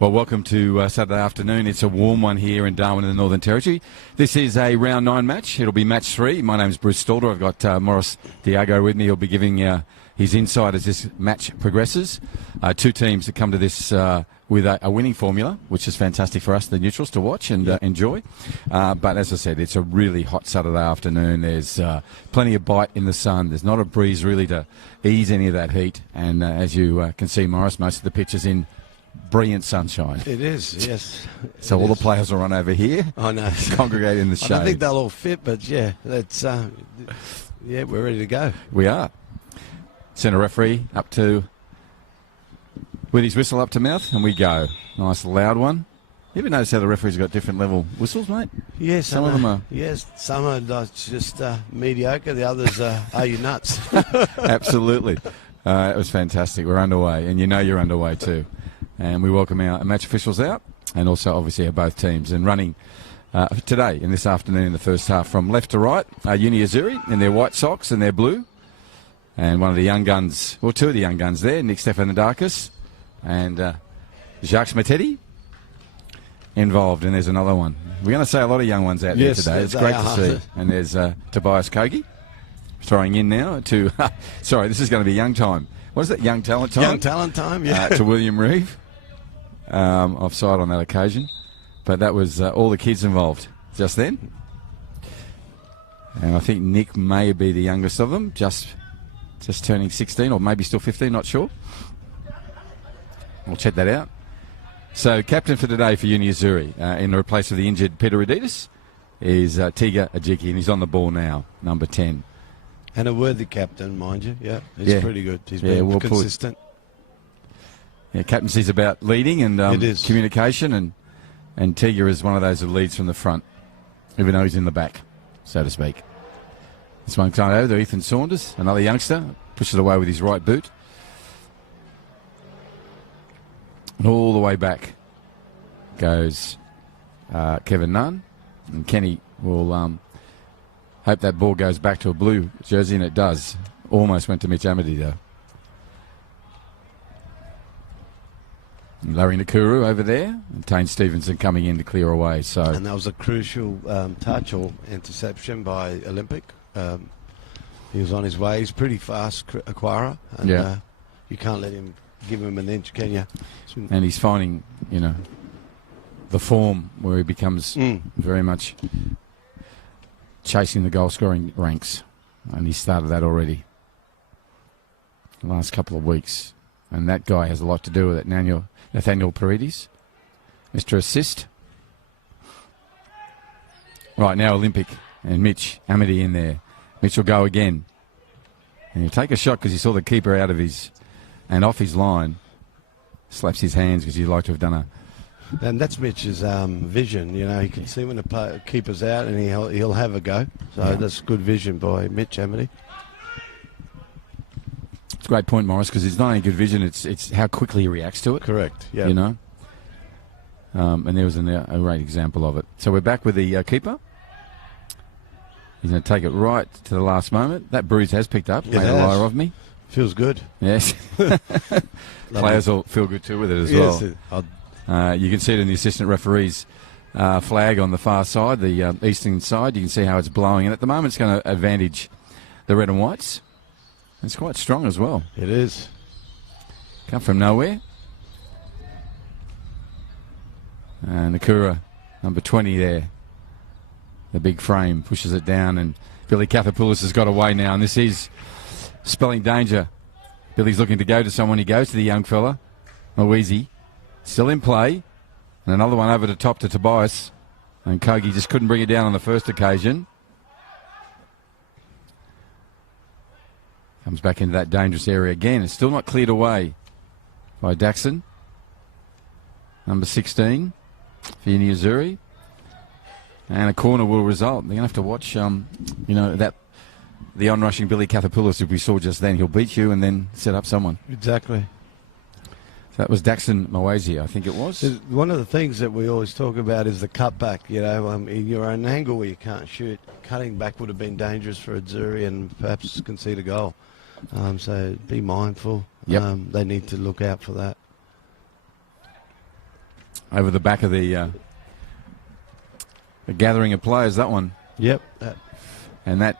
Well, welcome to Saturday afternoon. It's a warm one here in Darwin in the Northern Territory. This is a round 9 match. It'll be match 3. My name's Bruce Stalder. I've got Morris Diago with me. He'll be giving his insight as this match progresses. Two teams that come to this with a winning formula, which is fantastic for us, the neutrals, to watch and enjoy. But as I said, it's a really hot Saturday afternoon. There's plenty of bite in the sun. There's not a breeze really to ease any of that heat. And as you can see, Morris, most of the pitch is in brilliant sunshine. It is, yes. So all the players will run over here. I know. Congregate in the shade. I don't think they'll all fit, but yeah, that's we're ready to go. We are. Centre referee up to, with his whistle up to mouth, and we go. Nice loud one. You ever notice how the referee's got different level whistles, mate? Yes, some of them are. Yes, some are just mediocre. The others are you nuts? Absolutely. It was fantastic. We're underway, and you know you're underway too. And we welcome our match officials out, and also obviously our both teams. And running today and this afternoon in the first half from left to right are Azzurri in their white socks and their blue. And one of the young guns, well, two of the young guns there, Nick Stefanidakis and Jacques Matetti involved. And there's another one. We're going to see a lot of young ones out there today. It's great to see. And there's Tobias Kogi throwing in now to, sorry, this is going to be young time. What is it? Young talent time? Young talent time, yeah. To William Reeve. Offside on that occasion. But that was all the kids involved just then. And I think Nick may be the youngest of them, just turning 16 or maybe still 15, not sure. We'll check that out. So captain for today for Azzurri in the place of the injured Peter Adidas is Tiga Ajiki, and he's on the ball now, number 10. And a worthy captain, mind you. Yeah, he's pretty good. He's been well consistent. Yeah, captaincy's about leading and communication, and Tiga is one of those who leads from the front, even though he's in the back, so to speak. This one coming over to Ethan Saunders, another youngster, pushes it away with his right boot. And all the way back goes Kevin Nunn, and Kenny will hope that ball goes back to a blue jersey, and it does. Almost went to Mitch Amity, though. And Larry Nakuru over there, and Tane Stevenson coming in to clear away. And that was a crucial touch or interception by Olympic. He was on his way. He's pretty fast acquirer, and you can't let him give him an inch, can you? And he's finding, the form where he becomes very much chasing the goal-scoring ranks, and he started that already the last couple of weeks. And that guy has a lot to do with it. Nathaniel Paredes, Mr. Assist. Right, now Olympic and Mitch Amity in there. Mitch will go again. And he'll take a shot because he saw the keeper out of his and off his line. Slaps his hands because he'd like to have done a... And that's Mitch's vision. He can see when the keeper's out, and he'll have a go. So that's good vision by Mitch Amity. It's a great point, Morris, because it's not only good vision, it's how quickly he reacts to it. Correct, yeah. And there was a great example of it. So we're back with the keeper. He's going to take it right to the last moment. That bruise has picked up. Made a liar of me. Feels good. Yes. Players will feel good too with it as well. You can see it in the assistant referee's flag on the far side, the eastern side. You can see how it's blowing. And at the moment, it's going to advantage the red and whites. It's quite strong as well. It is. Come from nowhere. And Nakura, number 20 there. The big frame pushes it down, and Billy Kathapoulis has got away now, and this is spelling danger. Billy's looking to go to someone. He goes to the young fella, Mawezi, still in play, and another one over the top to Tobias, and Kogi just couldn't bring it down on the first occasion. Comes back into that dangerous area again. It's still not cleared away by Daxon, number 16 for Azzurri. And a corner will result. They're going to have to watch, that the onrushing Billy Kathapoulis, if we saw just then. He'll beat you and then set up someone. Exactly. So that was Daxon Mawezi, I think it was. One of the things that we always talk about is the cutback. You're an angle where you can't shoot. Cutting back would have been dangerous for Azzurri and perhaps concede a goal. So be mindful. Yep. They need to look out for that. over the back of the gathering of players, that one. Yep. And that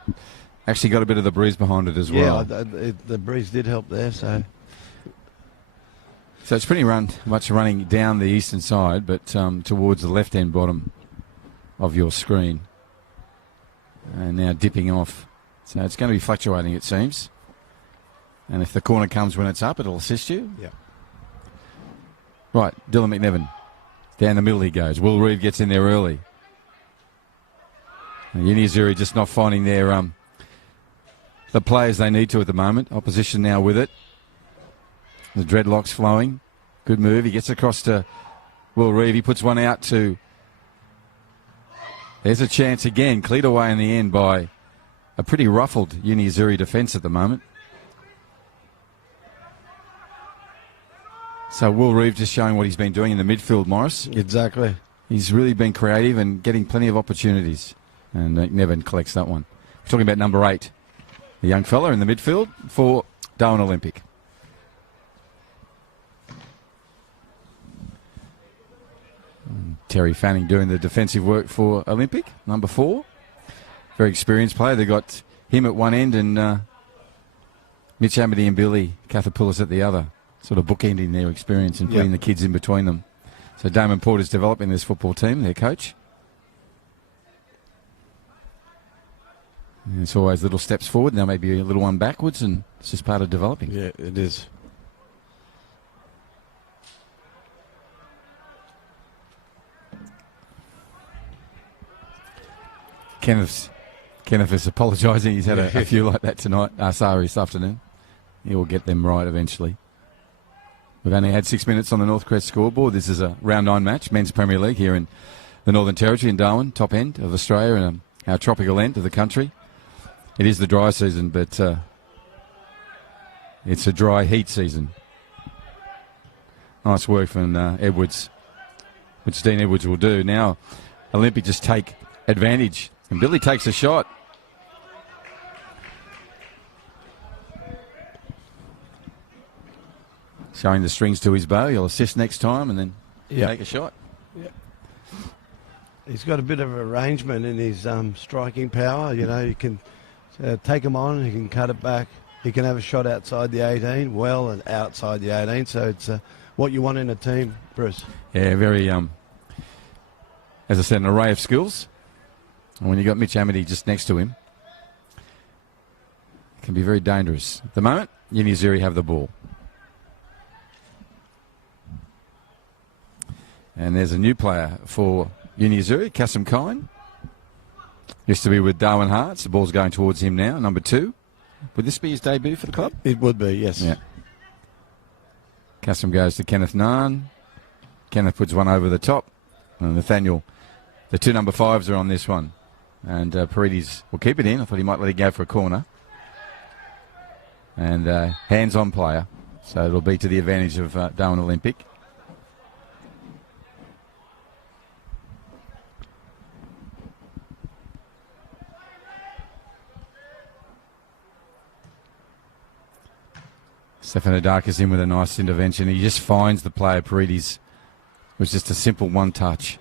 actually got a bit of the breeze behind it as well. Yeah, the breeze did help there. So it's pretty much running down the eastern side, but towards the left-hand bottom of your screen. And now dipping off. So it's going to be fluctuating, it seems. And if the corner comes when it's up, it'll assist you. Yeah. Right, Dylan McNevin. Down the middle he goes. Will Reeve gets in there early. Uni Azzurri just not finding their the players they need to at the moment. Opposition now with it. The dreadlocks flowing. Good move. He gets across to Will Reeve. He puts one out to... There's a chance again. Cleared away in the end by a pretty ruffled Uni Azzurri defence at the moment. So Will Reeve just showing what he's been doing in the midfield, Morris. exactly. He's really been creative and getting plenty of opportunities. And McNevin collects that one. We're talking about number 8, the young fella in the midfield for Darwin Olympic. Terry Fanning doing the defensive work for Olympic, number 4. Very experienced player. They got him at one end and Mitch Amity and Billy Cathapoulis at the other, sort of bookending their experience and putting the kids in between them. So Damon Porter's developing this football team, their coach. And it's always little steps forward, now maybe a little one backwards, and it's just part of developing. Yeah, it is. Kenneth is apologising. He's had a few like that tonight. Sorry, this afternoon. He will get them right eventually. We've only had 6 minutes on the Northcrest scoreboard. This is a round 9 match, Men's Premier League here in the Northern Territory in Darwin, top end of Australia and our tropical end of the country. It is the dry season, but it's a dry heat season. Nice work from Edwards, which Dean Edwards will do. Now, Olympic just take advantage. And Billy takes a shot. Showing the strings to his bow. He'll assist next time and then take a shot. Yeah. He's got a bit of arrangement in his striking power. You know, you can take him on, he can cut it back. He can have a shot outside the 18, well and outside the 18. So it's what you want in a team, Bruce. Yeah, very, as I said, an array of skills. And when you've got Mitch Amity just next to him, it can be very dangerous. At the moment, Uni Azzurri have the ball. And there's a new player for Uni Azzurri, Kasim Kine. Used to be with Darwin Hearts. The ball's going towards him now, number 2. Would this be his debut for the club? It would be, yes. Yeah. Kasim goes to Kenneth Nahn. Kenneth puts one over the top. And Nathaniel, the 2 number 5s are on this one. And Paredes will keep it in. I thought he might let it go for a corner. And hands-on player. So it'll be to the advantage of Darwin Olympic. Stefano Dark in with a nice intervention. He just finds the player, Paredes. It was just a simple one touch.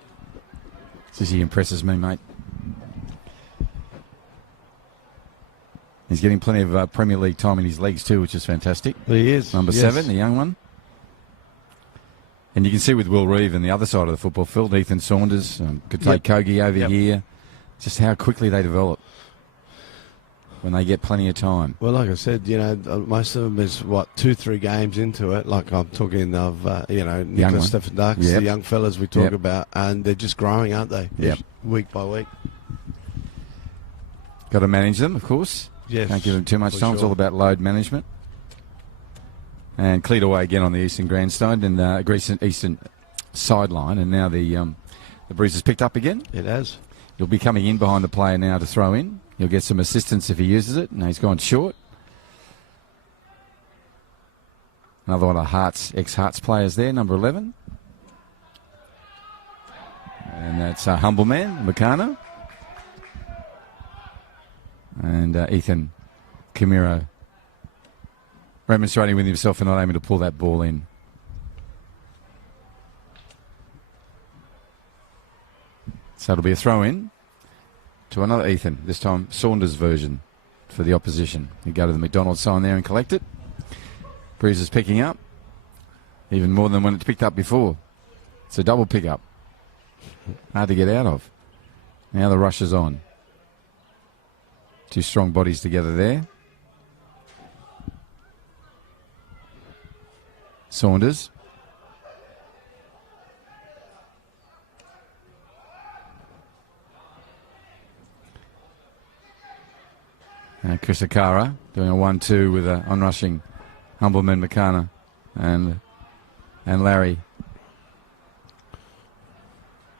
He impresses me, mate. He's getting plenty of Premier League time in his legs too, which is fantastic. He is. Number 7, the young one. And you can see with Will Reeve on the other side of the football field, Ethan Saunders, could take Kogi over here, just how quickly they develop when they get plenty of time. Well, like I said, you know, most of them is, 2-3 games into it. Like I'm talking of, Nicholas Stefan Darks, the young fellas we talk about, and they're just growing, aren't they? Yep. Week by week. Got to manage them, of course. Yes. Can't give them too much time. Sure. It's all about load management. And cleared away again on the eastern grandstand and eastern sideline. And now the breeze has picked up again. It has. He'll be coming in behind the player now to throw in. He'll get some assistance if he uses it. Now he's gone short. Another one of Hearts, ex-Hearts players there, number 11. And that's Humble Man, Meccano. And Ethan Camiro remonstrating with himself for not aiming to pull that ball in. So it'll be a throw in to another Ethan, this time Saunders version for the opposition. You go to the McDonald's sign there and collect it. Breeze is picking up, even more than when it's picked up before. It's a double pickup. Hard to get out of. Now the rush is on. Two strong bodies together there. Saunders. Chris Akara doing a 1-2 with an onrushing Humbleman, McCanna and Larry.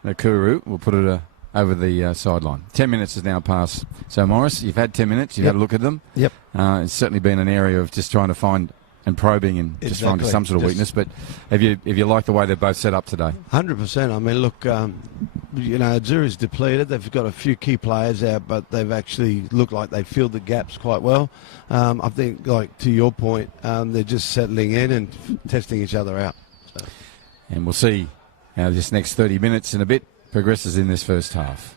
Nakuru will put it over the sideline. 10 minutes has now passed. So, Morris, you've had 10 minutes. You've had a look at them. Yep. It's certainly been an area of just trying to find and probing and just finding some sort of weakness. But have you liked the way they're both set up today? 100%. I mean, look, Azzurri's depleted. They've got a few key players out, but they've actually looked like they filled the gaps quite well. I think, like to your point, they're just settling in and testing each other out. So. And we'll see how this next 30 minutes and a bit progresses in this first half.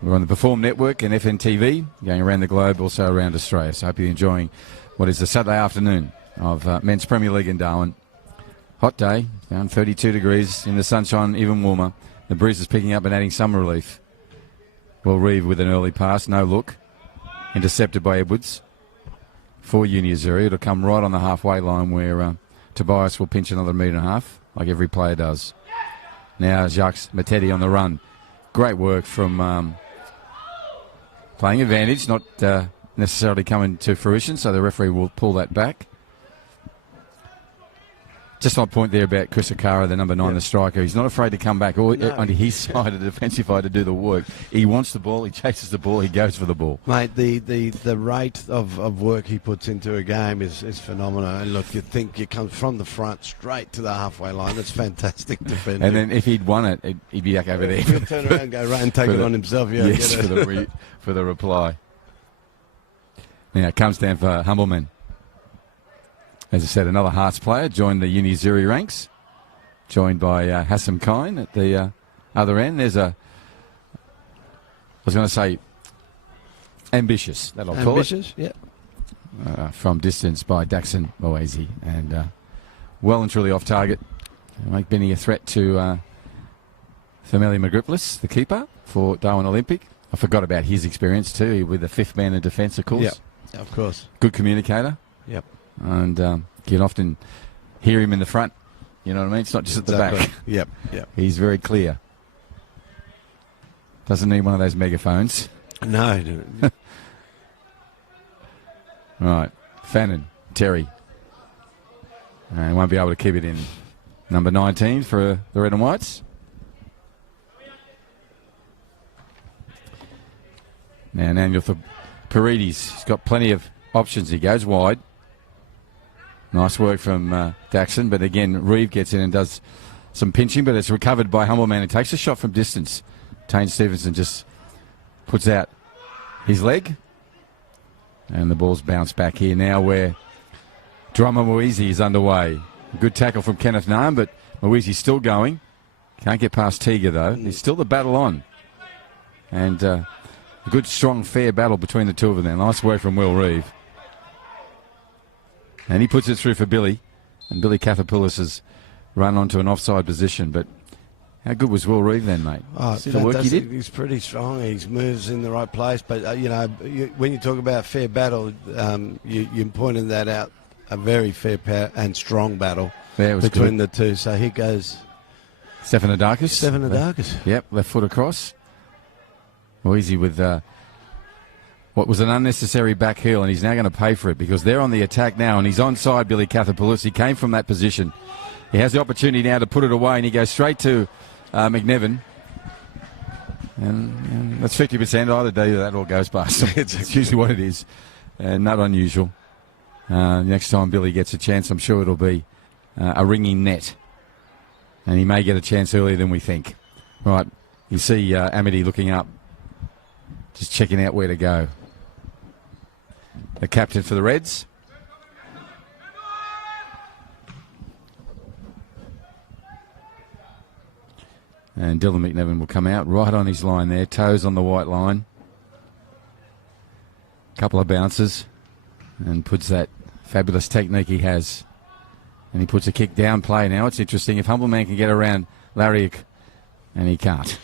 We're on the Perform Network and FNTV, going around the globe, also around Australia. So I hope you're enjoying what is the Saturday afternoon of Men's Premier League in Darwin. Hot day, down 32 degrees, in the sunshine, even warmer. The breeze is picking up and adding some relief. Will Reeve with an early pass, no look. Intercepted by Edwards for Uni Azzurri. It'll come right on the halfway line where Tobias will pinch another metre and a half, like every player does. Now Jacques Matetti on the run. Great work from playing advantage, not necessarily coming to fruition, so the referee will pull that back. Just my point there about Chris Akara, the number 9, the striker. He's not afraid to come back onto his side of the defensive side to do the work. He wants the ball, he chases the ball, he goes for the ball. Mate, the rate of work he puts into a game is phenomenal. And look, you think you come from the front straight to the halfway line. That's fantastic defending. And then if he'd won it, he'd be back over there. He'll turn around and go right and take it on himself. Yeah, yes, for the reply. Now it comes down for Humbleman. As I said, another Hearts player joined the Uni Azzurri ranks, joined by Hassam Kine at the other end. There's I was going to say, ambitious, that I'll call it. Ambitious, yeah. From distance by Daxon Moesi. And well and truly off target. Make Benny a threat to Fameli Magripolis, the keeper for Darwin Olympic. I forgot about his experience too, with the fifth man in defence, of course. Yeah, of course. Good communicator. Yep. And you can often hear him in the front. You know what I mean? It's not just at the back. Yep. He's very clear. Doesn't need one of those megaphones. No. Right. Fannin, Terry. And won't be able to keep it in. Number 19 for the Red and Whites. Now Daniel for Paredes. He's got plenty of options. He goes wide. Nice work from Daxon, but again, Reeve gets in and does some pinching, but it's recovered by Humbleman. He takes a shot from distance. Tane Stevenson just puts out his leg, and the ball's bounced back here now where Drummer Moesi is underway. Good tackle from Kenneth Nairn, but Moesi's still going. Can't get past Tiga, though. There's still the battle on. And a good, strong, fair battle between the two of them there. Nice work from Will Reeve. And he puts it through for Billy. And Billy Kathapoulis has run onto an offside position. But how good was Will Reeve then, mate? See the work he did? He's pretty strong. He moves in the right place. But, when you talk about fair battle, you pointed that out. A very fair and strong battle between the two. So here goes Stefanidakis. Yep, left foot across. Moesi with what was an unnecessary back heel, and he's now going to pay for it because they're on the attack now, and he's onside Billy Kathapoulis. He came from that position. He has the opportunity now to put it away, and he goes straight to McNevin. And that's 50% either day that all goes past. It's usually what it is, and not unusual. Next time Billy gets a chance, I'm sure it'll be a ringing net. And he may get a chance earlier than we think. Right, you see Amity looking up, just checking out where to go. The captain for the Reds. And Dylan McNevin will come out right on his line there. Toes on the white line. Couple of bounces. And puts that fabulous technique he has. And he puts a kick down play now. It's interesting. If Humbleman can get around Larry, and he can't.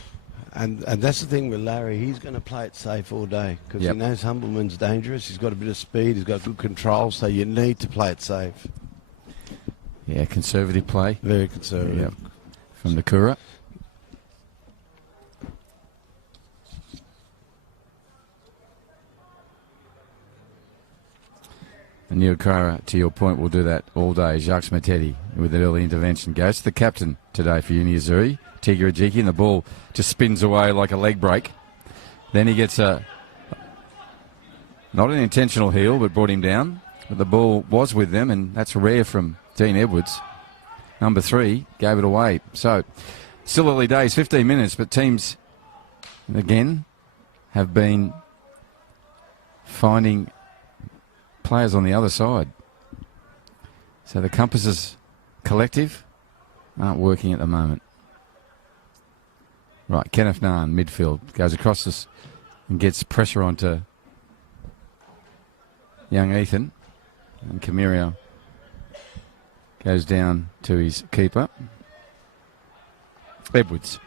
And that's the thing with Larry. He's going to play it safe all day because he knows Humbleman's dangerous. He's got a bit of speed. He's got good control. So you need to play it safe. Yeah, conservative play. Very conservative. Yep. From the Kura. And Neokara, to your point, will do that all day. Jacques Matetti with an early intervention goes to the captain today for Uni Azzurri, Tigger Ajiki, and the ball just spins away like a leg break. Then he gets not an intentional heel, but brought him down. But the ball was with them, and that's rare from Dean Edwards. Number 3 gave it away. So, still early days, 15 minutes, but teams, again, have been finding players on the other side. So the compasses collective aren't working at the moment. Right, Kenneth Nahn, midfield, goes across this and gets pressure onto young Ethan. And Camirio goes down to his keeper. Edwards.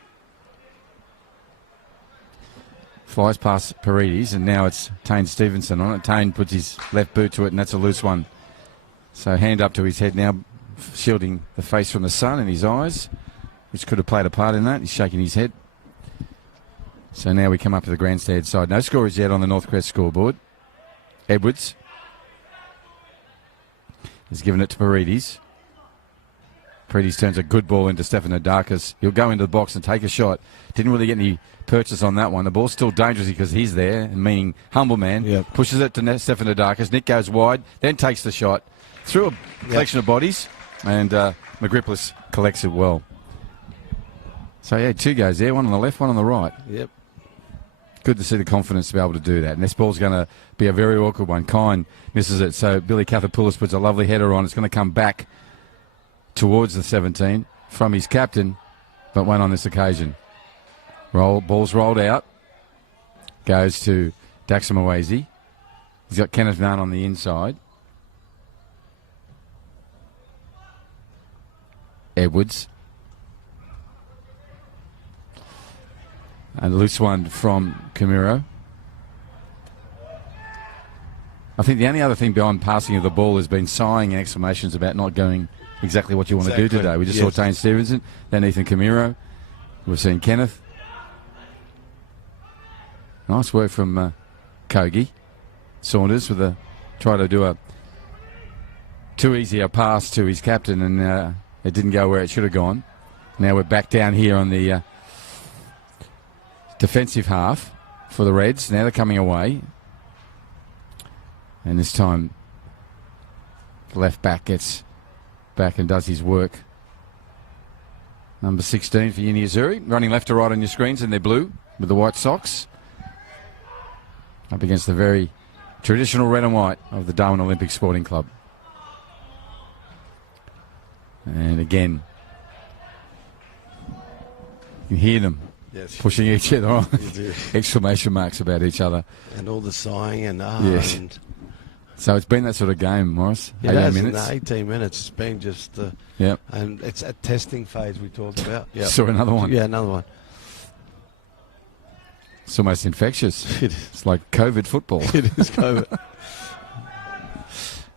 Flies past Paredes, and now it's Tane Stevenson on it. Tane puts his left boot to it, and that's a loose one. So hand up to his head now, shielding the face from the sun and his eyes, which could have played a part in that. He's shaking his head. So now we come up to the grandstand side. No scorers yet on the Northcrest scoreboard. Edwards has given it to Paredes. Paredes turns a good ball into Stefanodakis. He'll go into the box and take a shot. Didn't really get any purchase on that one. The ball's still dangerous because he's there, meaning Humbleman pushes it to Stefanodakis. Nick goes wide, then takes the shot through a collection of bodies, and Magripolis collects it well. So, yeah, 2 goes there, one on the left, one on the right. Yep. Good to see the confidence to be able to do that. And this ball's going to be a very awkward one. Kine misses it, so Billy Kathapoulis puts a lovely header on. It's going to come back towards the 17 from his captain, but won't on this occasion. Ball's rolled out. Goes to Daxamawezi. He's got Kenneth Nunn on the inside. Edwards. And a loose one from Camiro. I think the only other thing beyond passing of the ball has been sighing and exclamations about not going exactly what you want to do today. We just saw Tane Stevenson, then Ethan Camiro. We've seen Kenneth. Nice work from Kogi. Saunders with try to do a too easy a pass to his captain, and it didn't go where it should have gone. Now we're back down here on the defensive half for the Reds. Now they're coming away. And this time, the left back gets back and does his work. Number 16 for Uni Azzurri, running left to right on your screens, and they're blue with the white socks. Up against the very traditional red and white of the Darwin Olympic Sporting Club. And again, you can hear them pushing each other on. Exclamation marks about each other. And all the sighing and and so it's been that sort of game, Morris. It 18 has, minutes. 18 minutes. It's been just... And it's a testing phase we talked about. Yep. Saw another one. Yeah, another one. It's almost infectious. It is. It's like COVID football. It is COVID. I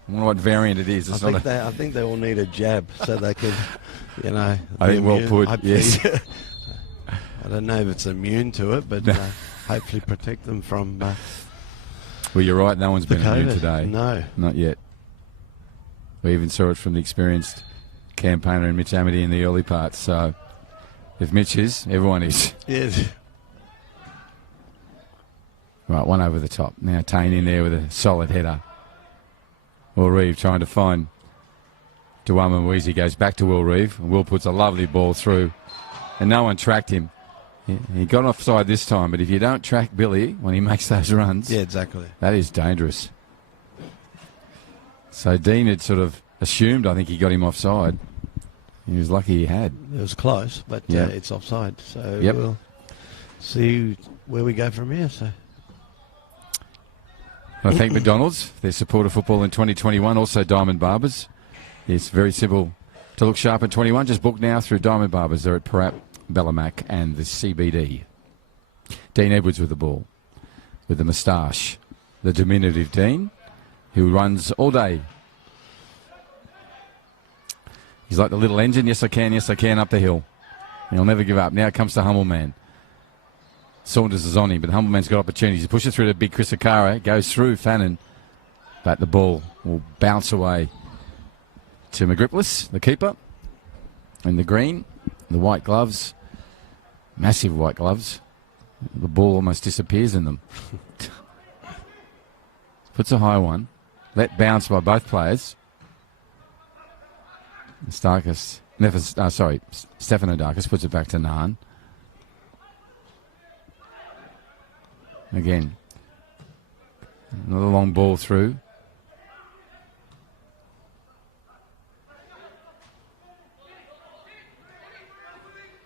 wonder what variant it is. I think they all need a jab so they can, I think well put, yes. I don't know if it's immune to it, but hopefully protect them from... well, you're right. No one's been COVID. immune today. No. Not yet. We even saw it from the experienced campaigner in Mitch Amity in the early parts. So if Mitch is, everyone is. Yes. Right, one over the top. Now Tane in there with a solid header. Will Reeve trying to find Duama Mweezi, goes back to Will Reeve. And Will puts a lovely ball through. And no one tracked him. He got offside this time, but if you don't track Billy when he makes those runs... Yeah, exactly. That is dangerous. So Dean had sort of assumed, I think he got him offside. He was lucky he had. It was close, but Yeah. it's offside. So Yep. we'll see where we go from here. So I thank McDonald's for their support of football in 2021. Also Diamond Barbers. It's very simple to look sharp in 21. Just book now through Diamond Barbers. They're at Parap, Bellamac and the CBD. Dean Edwards with the ball, with the moustache. The diminutive Dean, who runs all day. He's like the little engine. Yes, I can, up the hill. And he'll never give up. Now comes the humble man. Saunders is on him, but the humble man's got opportunities. He pushes through to big Chris Akara, goes through Fannin, but the ball will bounce away to Magripolis, the keeper, in the green, the white gloves, massive white gloves. The ball almost disappears in them. Puts a high one, let bounce by both players. Stefanodakis puts it back to Naan. Again, another long ball through.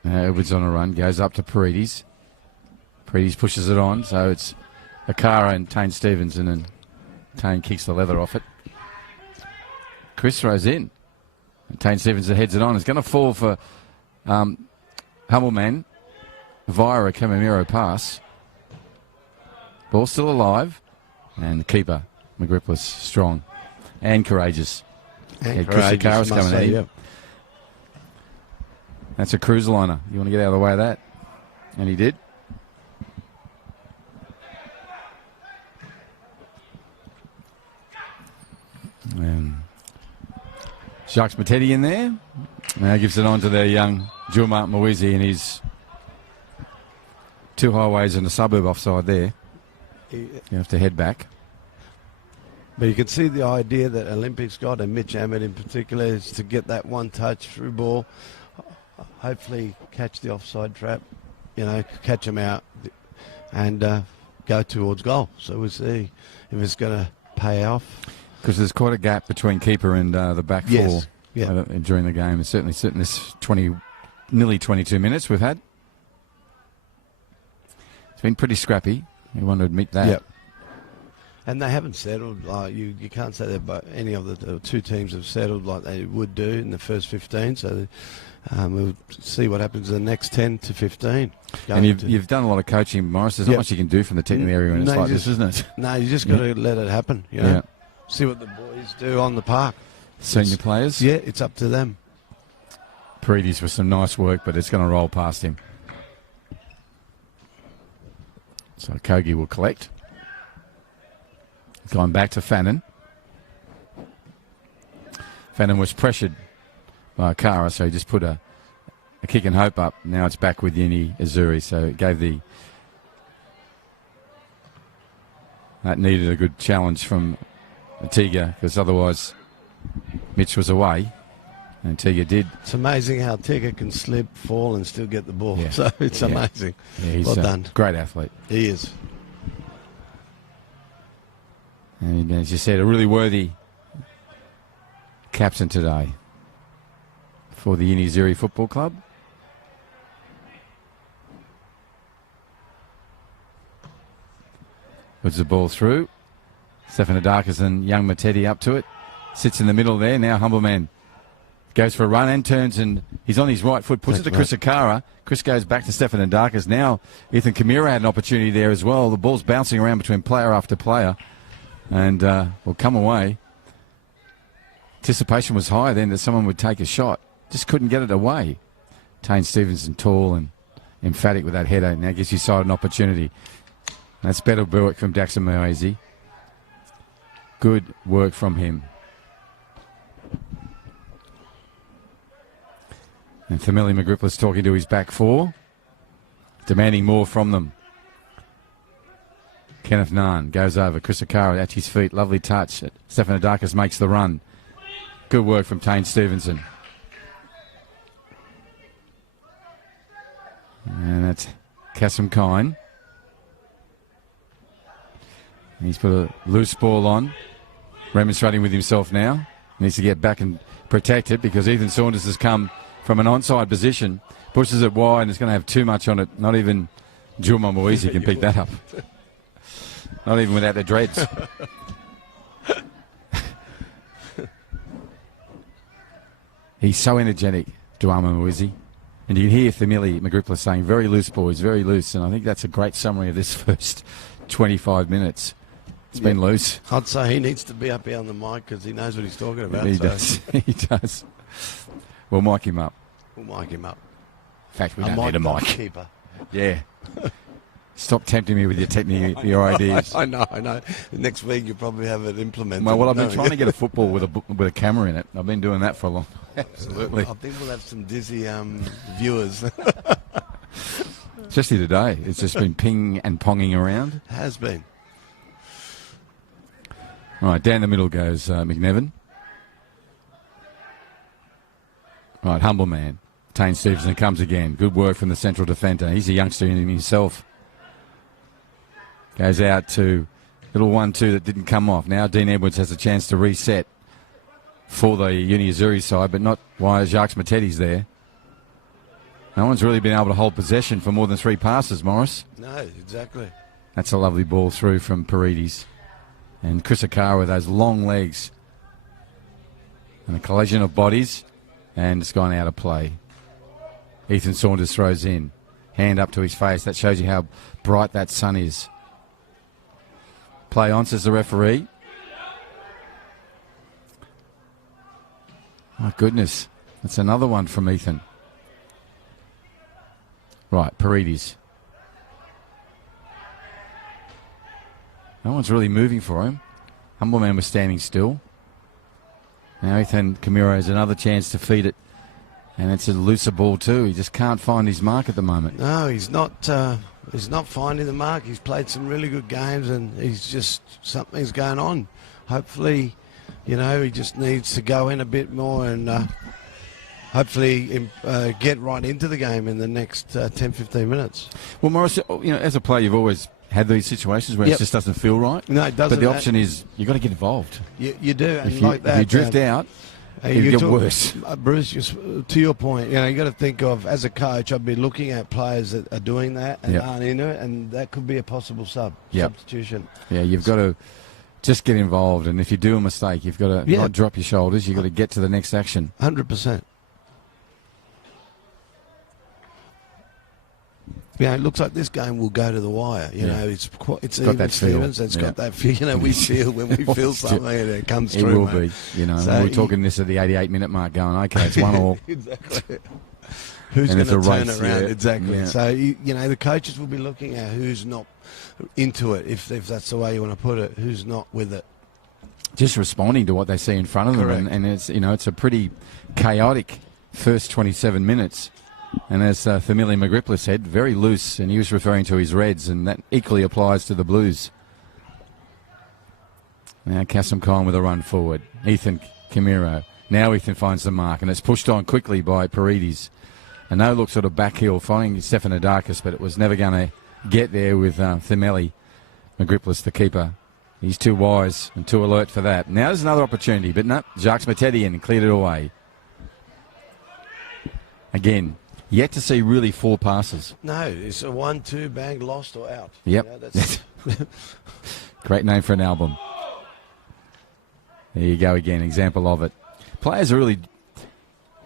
Edwards on a run, goes up to Paredes. Paredes pushes it on, so it's Akara and Tane Stevenson, and Tane kicks the leather off it. Chris throws in. And Tane Stevenson heads it on. It's going to fall for Humbleman via a Camamiro pass. Ball still alive. And the keeper, Magripolis, strong and courageous. and Chris Akara's coming at him. Yep. That's a cruise liner. You want to get out of the way of that? And he did. Jacques Matetti in there. Now gives it on to their young Juma Mwizi, and he's two highways and a suburb offside there. You have to head back. But you can see the idea that Olympics got, and Mitch Ammett in particular, is to get that one touch through ball, hopefully catch the offside trap, catch them out and go towards goal. So we'll see if it's going to pay off. Because there's quite a gap between keeper and the back four during the game. And certainly this nearly 22 minutes we've had. It's been pretty scrappy. You want to admit that. Yep. And they haven't settled. You can't say that, but any of the two teams have settled like they would do in the first 15. So we'll see what happens in the next 10 to 15. And you've done a lot of coaching, Morris. There's not much you can do from the technical area when it's like this, isn't it? No, you just got to let it happen. Yeah. See what the boys do on the park. Senior players? Yeah, it's up to them. Paredes with some nice work, but it's going to roll past him. So Kogi will collect. Going back to Fannin. Fannin was pressured by Akara, so he just put a kick and hope up. Now it's back with Yini Azzurri, so it gave that needed a good challenge from Tiga, because otherwise Mitch was away, and Tiga did. It's amazing how Tiga can slip, fall, and still get the ball. Yeah. So it's amazing. Yeah, he's well done. Great athlete. He is. And as you said, a really worthy captain today for the Unizuri Football Club. Puts the ball through. Stefanodakis and young Matetti up to it. Sits in the middle there. Now Humbleman goes for a run and turns, and he's on his right foot. Puts it to Chris Akara. Chris goes back to Stefanodakis. Now Ethan Kamira had an opportunity there as well. The ball's bouncing around between player after player. And will come away. Anticipation was high then that someone would take a shot. Just couldn't get it away. Tane Stevenson, tall and emphatic with that header. Now gives his side an opportunity. That's better work from Daxon Moazy. Good work from him. And Famili Magripolis talking to his back four, demanding more from them. Kenneth Naan goes over. Chris Akara at his feet. Lovely touch. Stefanodakis makes the run. Good work from Tane Stevenson. And that's Kasim Kine. He's put a loose ball on. Remonstrating with himself now. Needs to get back and protect it because Ethan Saunders has come from an onside position, pushes it wide, and it's going to have too much on it. Not even Juma Moise can pick that up. Not even without the dreads. He's so energetic, Duama Moise. And you can hear Thamili Magripplis saying, very loose, boys, very loose. And I think that's a great summary of this first 25 minutes. It's been loose. I'd say he needs to be up here on the mic because he knows what he's talking about. He does. He does. We'll mic him up. We'll mic him up. In fact, we don't need a mic. Keeper. Yeah. Stop tempting me with your technique, your ideas. I know. Next week you'll probably have it implemented. Well, I've been trying to get a football with a camera in it. I've been doing that for a long time. Absolutely. I think we'll have some dizzy viewers. Especially today. It's just been ping and ponging around. It has been. All right, down the middle goes McNevin. All right, humble man. Tane Stevenson comes again. Good work from the central defender. He's a youngster in himself. Goes out to little 1-2 that didn't come off. Now Dean Edwards has a chance to reset for the Uni Azzurri side, but not while Jacques Matetti's there. No one's really been able to hold possession for more than 3 passes, Morris. No, exactly. That's a lovely ball through from Paredes. And Chris Akara with those long legs. And a collision of bodies. And it's gone out of play. Ethan Saunders throws in. Hand up to his face. That shows you how bright that sun is. Play on, says the referee. My goodness. That's another one from Ethan. Right, Paredes. No one's really moving for him. Humbleman was standing still. Now Ethan Camiro has another chance to feed it. And it's a looser ball too. He just can't find his mark at the moment. No, he's not finding the mark. He's played some really good games and he's just, something's going on. Hopefully, he just needs to go in a bit more and hopefully get right into the game in the next 10-15 minutes. Well, Morris, as a player, you've always had these situations where it just doesn't feel right. No, it doesn't. But the option is you've got to get involved. You do, and if that. If you drift out, you get worse. Bruce, just to your point, you got to think of, as a coach, I'd be looking at players that are doing that and aren't in it, and that could be a possible substitution. Yeah, you've got to just get involved, and if you do a mistake, you've got to not drop your shoulders. You've got to get to the next action. 100%. It looks like this game will go to the wire. It's even Stevens. It's got that feel. We feel when we feel something and it comes through. It will be. So we're talking this at the 88-minute mark going, okay, it's 1-1. Exactly. Who's going to turn around? Yeah. Exactly. Yeah. So, the coaches will be looking at who's not into it, if that's the way you want to put it, who's not with it. Just responding to what they see in front of them. And it's, it's a pretty chaotic first 27 minutes. And as Thamili Magripplis said, very loose, and he was referring to his Reds, and that equally applies to the Blues. Now Kassim Khan with a run forward. Ethan Camiro. Now Ethan finds the mark, and it's pushed on quickly by Paredes. A no-look sort of back heel, finding Stefanidakis, but it was never going to get there with Thamili Magripplis, the keeper. He's too wise and too alert for that. Now there's another opportunity, but no, Jacques Matetti in and cleared it away. Again, yet to see really 4 passes. No, it's a 1-2, bang, lost or out. Yep. That's great name for an album. There you go again, example of it. Players are really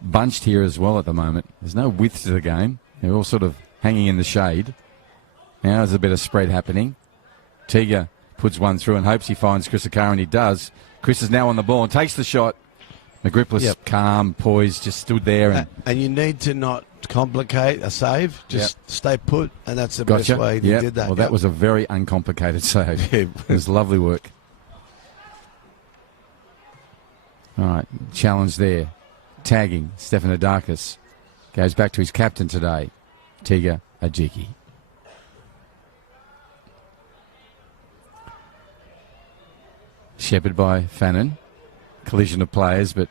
bunched here as well at the moment. There's no width to the game. They're all sort of hanging in the shade. Now there's a bit of spread happening. Tiga puts one through and hopes he finds Chris Akara, and he does. Chris is now on the ball and takes the shot. Magripplis, calm, poised, just stood there. And you need to not complicate a save. Just stay put, and that's the best way he did that. Well, that was a very uncomplicated save. It was lovely work. All right, challenge there. Tagging, Stefanidakis. Goes back to his captain today, Tiga Ajiki. Shepherded by Fannin. Collision of players, but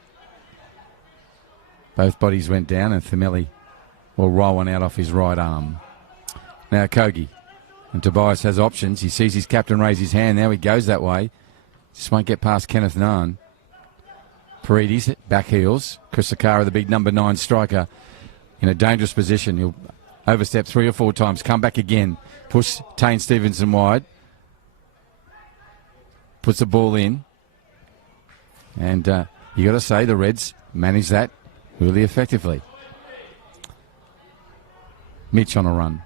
both bodies went down, and Thamili will roll one out off his right arm. Now Kogi, and Tobias has options. He sees his captain raise his hand. Now he goes that way. Just won't get past Kenneth Nunn. Paredes, back heels. Chris Sakara, the big number 9 striker, in a dangerous position. He'll overstep 3 or 4 times, come back again, push Tane Stevenson wide. Puts the ball in. And you got to say the Reds manage that really effectively. Mitch on a run.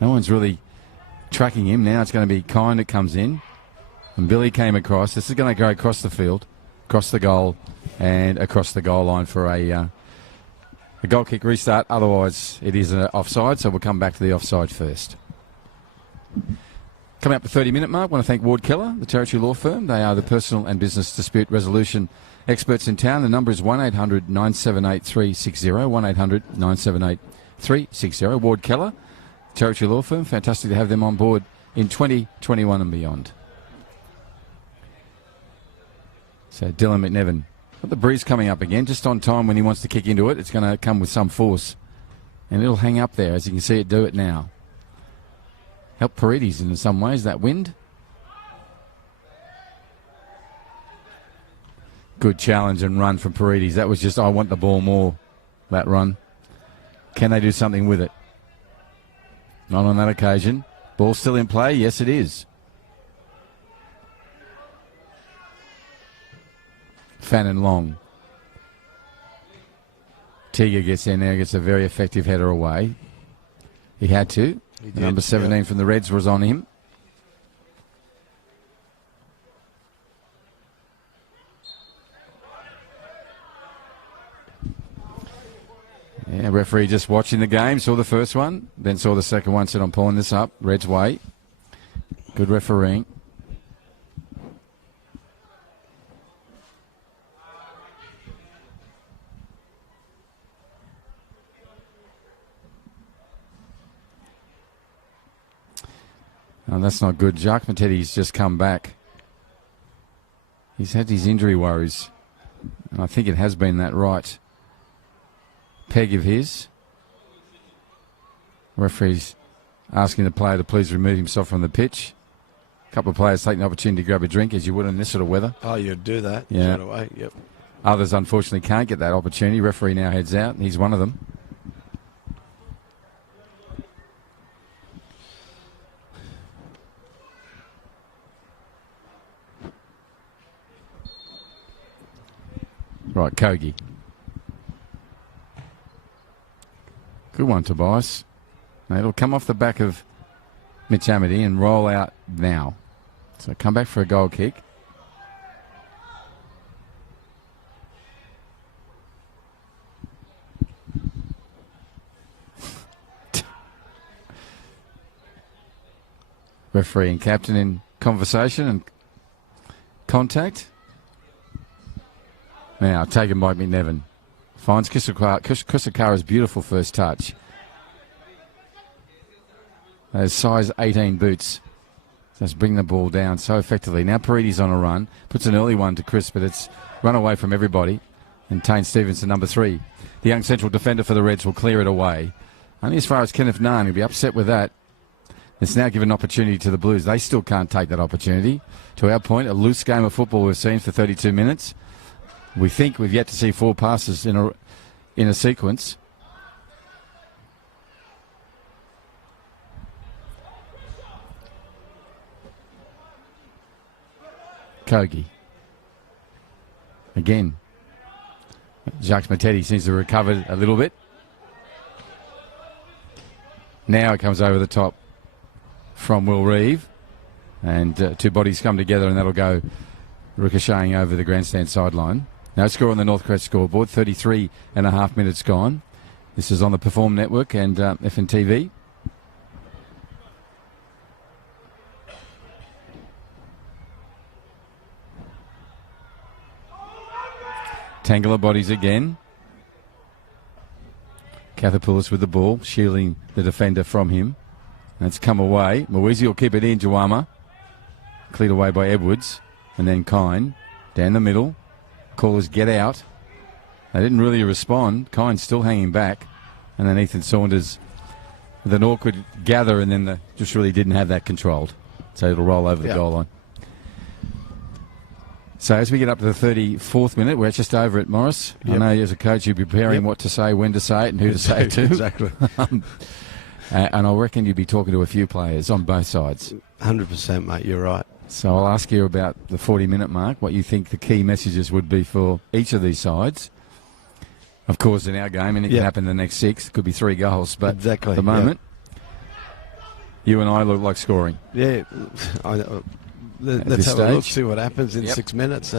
No one's really tracking him. Now it's going to be Kine that comes in. And Billy came across. This is going to go across the field, across the goal, and across the goal line for a goal kick restart. Otherwise, it is an offside, so we'll come back to the offside first. Coming up the 30-minute mark, I want to thank Ward Keller, the Territory Law Firm. They are the personal and business dispute resolution experts in town. The number is 1-800-978-360, 1-800-978-360. Ward Keller, Territory Law Firm. Fantastic to have them on board in 2021 and beyond. So Dylan McNevin. Got the breeze coming up again, just on time when he wants to kick into it. It's going to come with some force. And it'll hang up there, as you can see it do it now. Help Paredes in some ways, that wind. Good challenge and run from Paredes. That was just, I want the ball more, that run. Can they do something with it? Not on that occasion. Ball still in play? Yes, it is. Fannin Long. Teager gets in there, gets a very effective header away. He had to. Number 17 from the Reds was on him. Yeah, referee just watching the game, saw the first one, then saw the second one, said, I'm pulling this up. Reds way. Good refereeing. Oh, that's not good. Jacques Mattetti's just come back. He's had his injury worries. And I think it has been that right peg of his. Referee's asking the player to please remove himself from the pitch. A couple of players taking the opportunity to grab a drink, as you would in this sort of weather. Oh, you'd do that. Yeah. Straight away. Yep. Others, unfortunately, can't get that opportunity. Referee now heads out, and he's one of them. Right, Kogi. Good one, Tobias. Now, it'll come off the back of Mitch Amity and roll out now. So come back for a goal kick. Referee and captain in conversation and contact. Now, taken by McNevin. Finds Kusakara's beautiful first touch. Those size 18 boots just bring the ball down so effectively. Now Paredes on a run. Puts an early one to Chris, but it's run away from everybody. And Tane Stevenson, number 3. The young central defender for the Reds will clear it away. Only as far as Kenneth Nunn. He'll be upset with that. It's now given opportunity to the Blues. They still can't take that opportunity. To our point, a loose game of football we've seen for 32 minutes. We think we've yet to see 4 passes in a sequence. Kogi. Again. Jacques Mattetti seems to have recovered a little bit. Now it comes over the top from Will Reeve. And 2 bodies come together, and that'll go ricocheting over the grandstand sideline. No score on the Northcrest scoreboard. 33 and a half minutes gone. This is on the Perform Network and FNTV. Tangle of bodies again. Cathapoulis with the ball, shielding the defender from him. That's come away. Mawezi will keep it in. Jawama. Cleared away by Edwards. And then Kine. Down the middle. Callers get out. They didn't really respond. Kine's still hanging back. And then Ethan Saunders with an awkward gather, and then just really didn't have that controlled. So it'll roll over the goal line. So as we get up to the 34th minute, we're just over it, Morris. Yep. I know as a coach you're preparing Yep. what to say, when to say it, and who to say it to. Exactly. And I reckon you'd be talking to a few players on both sides. 100%, mate. You're right. So I'll ask you about the 40-minute mark, what you think the key messages would be for each of these sides. Of course, in our game, and it can happen in the next 6. Could be 3 goals, but Exactly, at the moment, you and I look like scoring. Yeah. Let's have a look, see what happens in 6 minutes.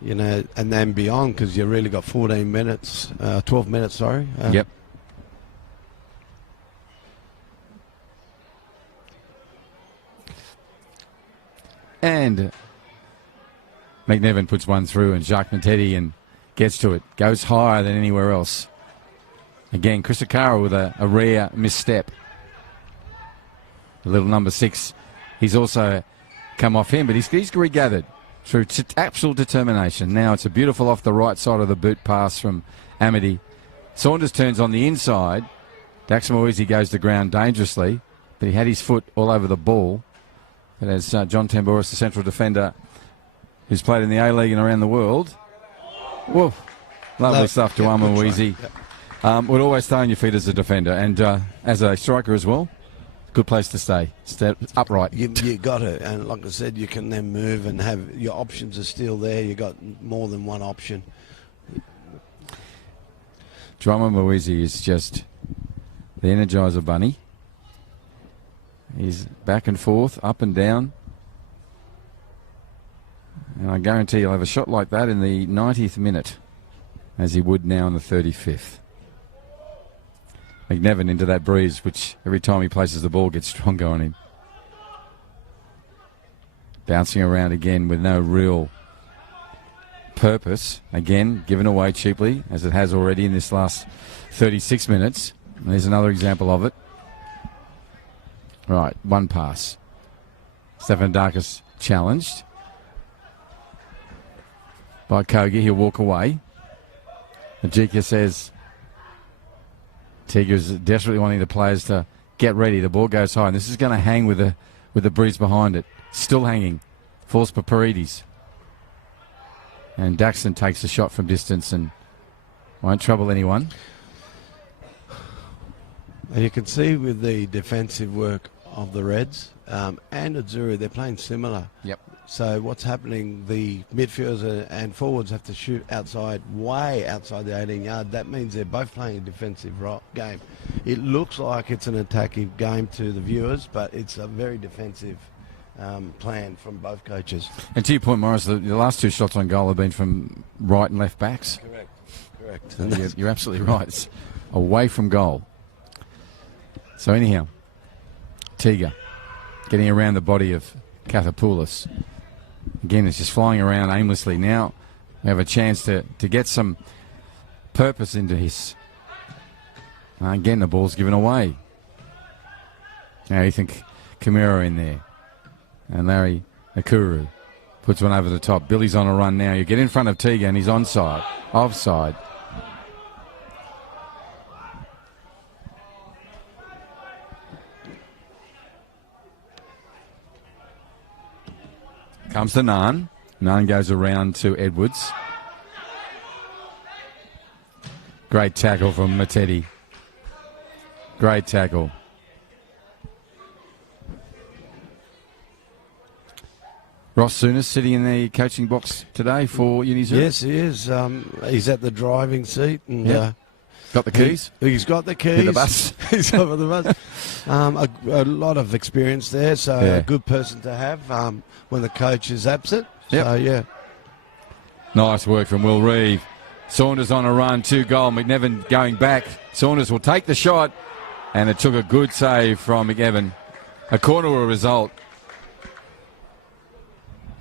You know, and then beyond, because you really got 14 minutes, 12 minutes, sorry. Yep. And McNevin puts one through, and Jacques Matetti and gets to it. Goes higher than anywhere else. Again, Chris O'Cara with a rare misstep. The little number 6, he's also come off him, but he's regathered through absolute determination. Now it's a beautiful off the right side of the boot pass from Amity. Saunders turns on the inside. Dax Moise goes to ground dangerously, but he had his foot all over the ball. But as John Tambouris, the central defender, who's played in the A-League and around the world, whoa, lovely stuff to Moise. Would always stay on your feet as a defender and as a striker as well. Good place to stay. Stay upright. You got it, and like I said, you can then move and have your options are still there. You got more than one option. Drama Moise is just the Energizer Bunny. He's back and forth, up and down. And I guarantee he'll have a shot like that in the 90th minute, as he would now in the 35th. McNevin into that breeze, which every time he places the ball gets stronger on him. Bouncing around again with no real purpose. Again, given away cheaply, as it has already in this last 36 minutes. And there's another example of it. Right, one pass. Stefanidakis challenged by Kogi. He'll walk away. Ajika says Tiger's desperately wanting the players to get ready. The ball goes high, and this is going to hang with the breeze behind it. Still hanging. Falls Paparides. And Daxton takes a shot from distance and won't trouble anyone. And you can see with the defensive work of the Reds and Azzurri, they're playing similar. Yep. So what's happening, the midfielders and forwards have to shoot outside, way outside the 18-yard. That means they're both playing a defensive game. It looks like it's an attacking game to the viewers, but it's a very defensive plan from both coaches. And to your point, Morris, the last 2 shots on goal have been from right and left backs. Correct. So you're absolutely right. It's away from goal. So anyhow, Tiga getting around the body of Kathapoulos. Again, it's just flying around aimlessly. Now we have a chance to get some purpose into his. Again, the ball's given away. Now Ethan Kimura in there. And Larry Akuru puts one over the top. Billy's on a run now. You get in front of Tiga and he's onside. Offside. Comes to Nan. Nan goes around to Edwards. Great tackle from Matetti. Great tackle. Ross Souness sitting in the coaching box today for Unizero. Yes, he is. He's at the driving seat. And, got the keys? He's got the keys. The bus. He's over the bus. A lot of experience there, so a good person to have when the coach is absent. Yep. So, yeah. Nice work from Will Reeve. Saunders on a run, 2 goal. McNevin going back. Saunders will take the shot, and it took a good save from McNevin. A corner will result.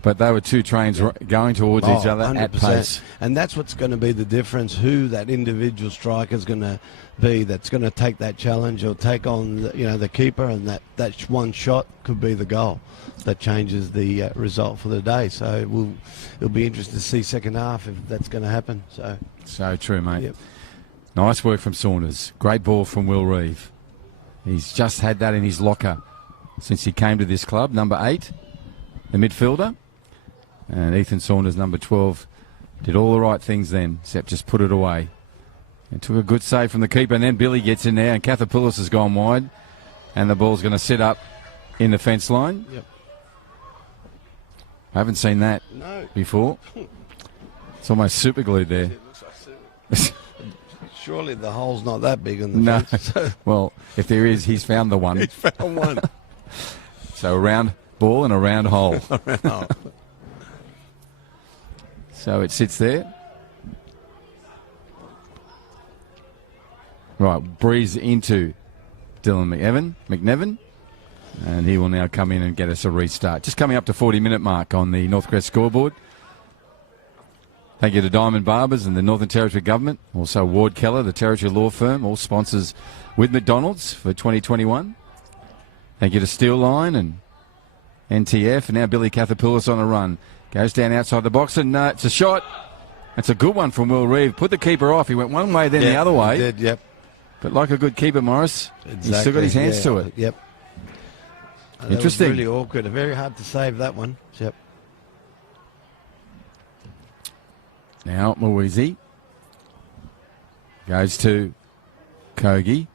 But they were 2 trains going towards each other 100%. At pace. And that's what's going to be the difference, who that individual striker is going to be that's going to take that challenge or take on the keeper, and that one shot could be the goal that changes the result for the day. So it'll be interesting to see second half if that's going to happen. So true, mate. Yep. Nice work from Saunders. Great ball from Will Reeve. He's just had that in his locker since he came to this club. Number 8, the midfielder. And Ethan Saunders, number 12, did all the right things then, except just put it away. And took a good save from the keeper, and then Billy gets in there, and Kathapoulos has gone wide, and the ball's going to sit up in the fence line. Yep. I haven't seen that before. It's almost super glued there. It looks like super. Surely the hole's not that big on the fence. No. Well, if there is, he's found the one. He's found one. So a round ball and a round hole. So it sits there. Right, breeze into Dylan McNevin. And he will now come in and get us a restart. Just coming up to 40-minute mark on the Northcrest scoreboard. Thank you to Diamond Barbers and the Northern Territory Government. Also Ward Keller, the Territory Law Firm, all sponsors with McDonald's for 2021. Thank you to Steel Line and NTF. And now Billy Kathapoulos on a run. Goes down outside the box and it's a shot. It's a good one from Will Reeve. Put the keeper off. He went one way, then the other way. He did, yep. But like a good keeper, Morris, he's still got his hands to it. Yep. Interesting. That was really awkward. Very hard to save that one. Yep. Now Mawezi goes to Kogi.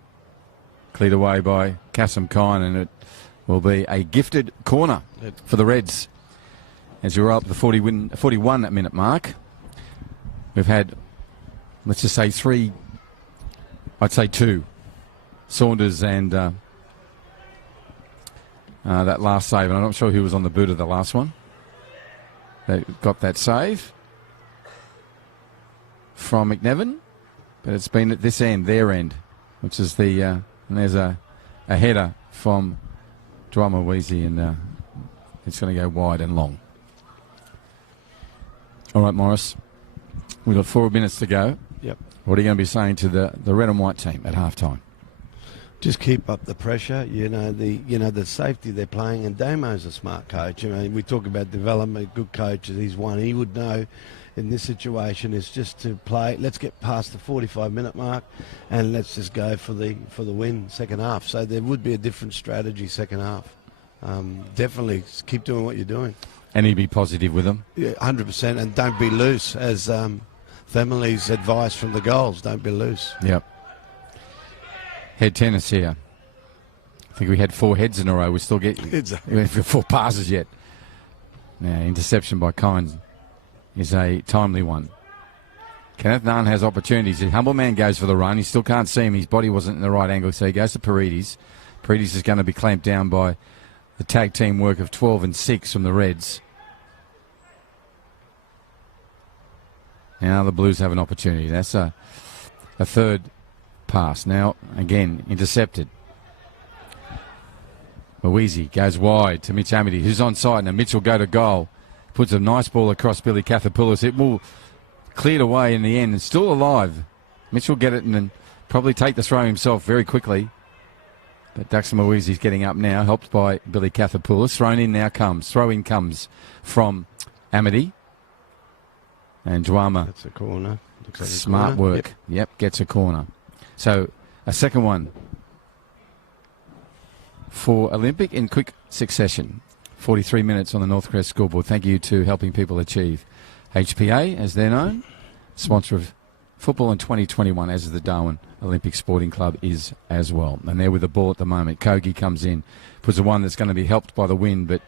Cleared away by Kassem Kine, and it will be a gifted corner for the Reds. As we roll up to the 41-minute mark, we've had, let's just say two. Saunders and that last save. And I'm not sure who was on the boot of the last one. They got that save from McNevin. But it's been at this end, their end, which is the... and there's a header from Drama Weezy, and it's going to go wide and long. All right, Morris. We've got 4 minutes to go. Yep. What are you going to be saying to the red and white team at halftime? Just keep up the pressure. The safety they're playing, and Damo's a smart coach. We talk about development, good coaches. He's one. He would know in this situation is just to play. Let's get past the 45-minute mark, and let's just go for the win second half. So there would be a different strategy second half. Definitely keep doing what you're doing. And he'd be positive with them. Yeah, 100%, and don't be loose, as Themely's advice from the goals. Don't be loose. Yep. Head tennis here. I think we had 4 heads in a row. We still get Exactly. 4 passes yet. Now, interception by Kynes is a timely one. Kenneth Nunn has opportunities. The humble man goes for the run. He still can't see him. His body wasn't in the right angle, so he goes to Paredes. Paredes is going to be clamped down by the tag team work of 12 and 6 from the Reds. Now the Blues have an opportunity. That's a third pass. Now, again, intercepted. Mawezi goes wide to Mitch Amity, who's onside. Now Mitch will go to goal. Puts a nice ball across Billy Kathapoulos. It will clear away in the end and still alive. Mitch will get it and then probably take the throw himself very quickly. But Daxon Mawezi's getting up now, helped by Billy Kathapoulos. Throw in comes from Amity. And Dwama. That's a corner. Looks like smart corner. work. Yep, gets a corner. So a second one for Olympic in quick succession. 43 minutes on the Northcrest scoreboard. Thank you to Helping People Achieve. HPA, as they're known, sponsor of football in 2021, as is the Darwin Olympic Sporting Club is as well. And they're with the ball at the moment. Kogi comes in, puts a one that's going to be helped by the wind, but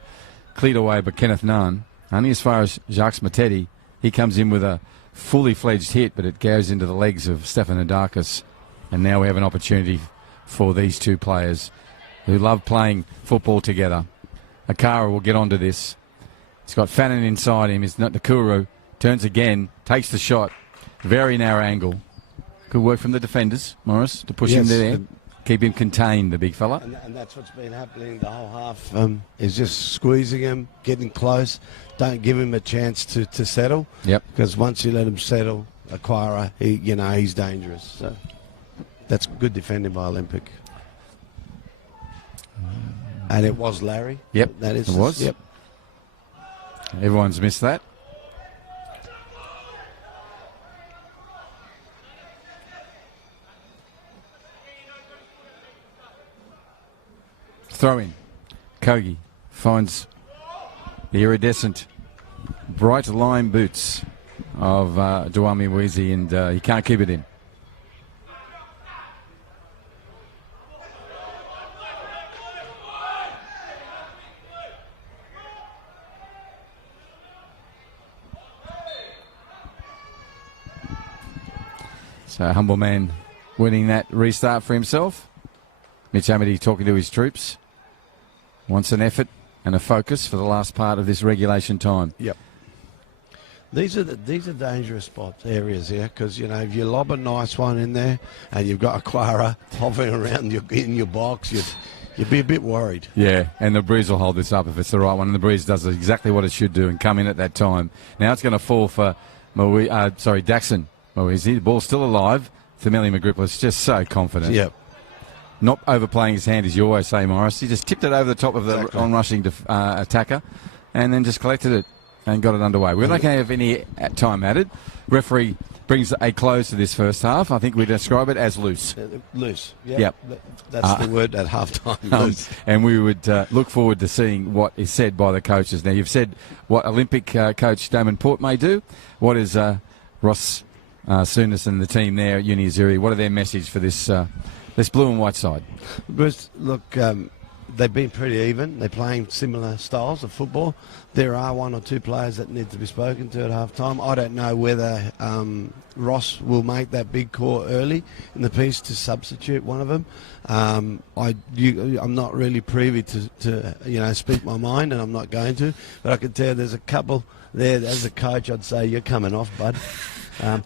cleared away by Kenneth Nunn. Only as far as Jacques Matetti. He comes in with a fully fledged hit, but it goes into the legs of Stefan Adakis. And now we have an opportunity for these two players who love playing football together. Akara will get onto this. He's got Fannin inside him. It's not Nakuru. Turns again, takes the shot. Very narrow angle. Good work from the defenders, Morris, to push him there. Keep him contained, the big fella. And that's what's been happening the whole half, is just squeezing him, getting close. Don't give him a chance to settle. Yep. Because once you let him settle, Aquara, he's dangerous. So that's good defending by Olympic. And it was Larry. Yep, that is. it was. Yep. Everyone's missed that. Throw in. Kogi finds the iridescent bright lime boots of Dwami Weezy, and he can't keep it in. So Humble Man winning that restart for himself. Mitch Amity talking to his troops. Wants an effort and a focus for the last part of this regulation time. Yep. These are dangerous spots, areas here, because, if you lob a nice one in there and you've got a Clara hovering around in your box, you'd be a bit worried. Yeah, and the breeze will hold this up if it's the right one, and the breeze does exactly what it should do and come in at that time. Now it's going to fall for Daxon. The ball's still alive. Famili Magripplis just so confident. Yep. Not overplaying his hand, as you always say, Morris. He just tipped it over the top of the on-rushing attacker and then just collected it and got it underway. We're not going to have any time added. Referee brings a close to this first half. I think we describe it as loose. Loose. Yep. That's the word at halftime. And we would look forward to seeing what is said by the coaches. Now, you've said what Olympic coach Damon Port may do. What is Ross Souness and the team there at Uni Azzurri? What are their message for this blue and white side? Bruce, look, they've been pretty even. They're playing similar styles of football. There are one or two players that need to be spoken to at half time. I don't know whether Ross will make that big call early in the piece to substitute one of them. I'm not really privy to speak my mind, and I'm not going to. But I can tell you there's a couple there. As a coach, I'd say you're coming off, bud.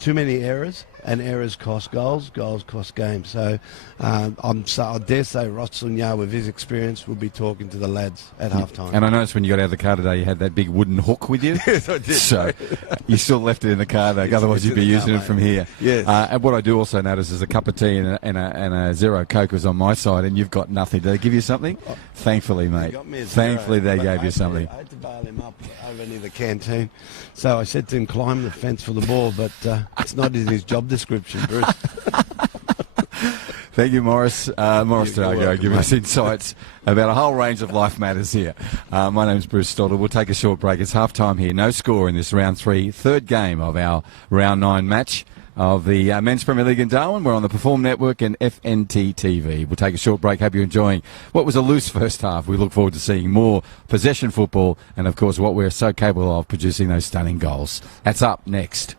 Too many errors, and errors cost goals cost games. So I dare say Ross Sunya, with his experience, will be talking to the lads at halftime. And I noticed when you got out of the car today, you had that big wooden hook with you. Yes, I did. So you still left it in the car, though. Otherwise, you'd be using it from here. Yes. And what I do also notice is a cup of tea and a Zero Coke was on my side, and you've got nothing. Did they give you something? Thankfully, mate. Thankfully, they gave you something. I had to bail him up over near the canteen. So I said to him, climb the fence for the ball, but it's not in his job description, Bruce. Thank you, Morris. Morris Targo giving us mate. insights about a whole range of life matters here. My name's Bruce Stoddle. We'll take a short break. It's half-time here. No score in this round 3, third game of our round 9 match of the Men's Premier League in Darwin. We're on the Perform Network and FNT TV. We'll take a short break. Hope you're enjoying what was a loose first half. We look forward to seeing more possession football and, of course, what we're so capable of, producing those stunning goals. That's up next.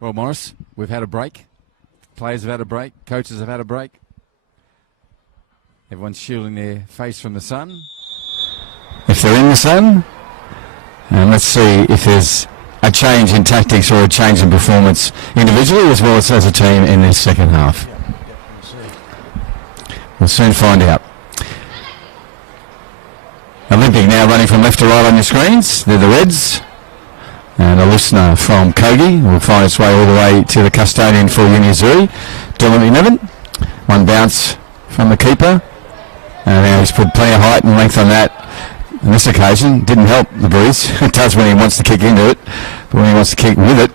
Well, Morris, we've had a break. Players have had a break. Coaches have had a break. Everyone's shielding their face from the sun. If they're in the sun, and let's see if there's a change in tactics or a change in performance individually as well as a team in this second half. We'll soon find out. Olympic now running from left to right on your screens. They're the Reds. And a listener from Kogi will find its way all the way to the custodian for Azzurri, Dylan 11. One bounce from the keeper. And now he's put plenty of height and length on that. On this occasion, didn't help the breeze. It does when he wants to kick into it. But when he wants to kick with it,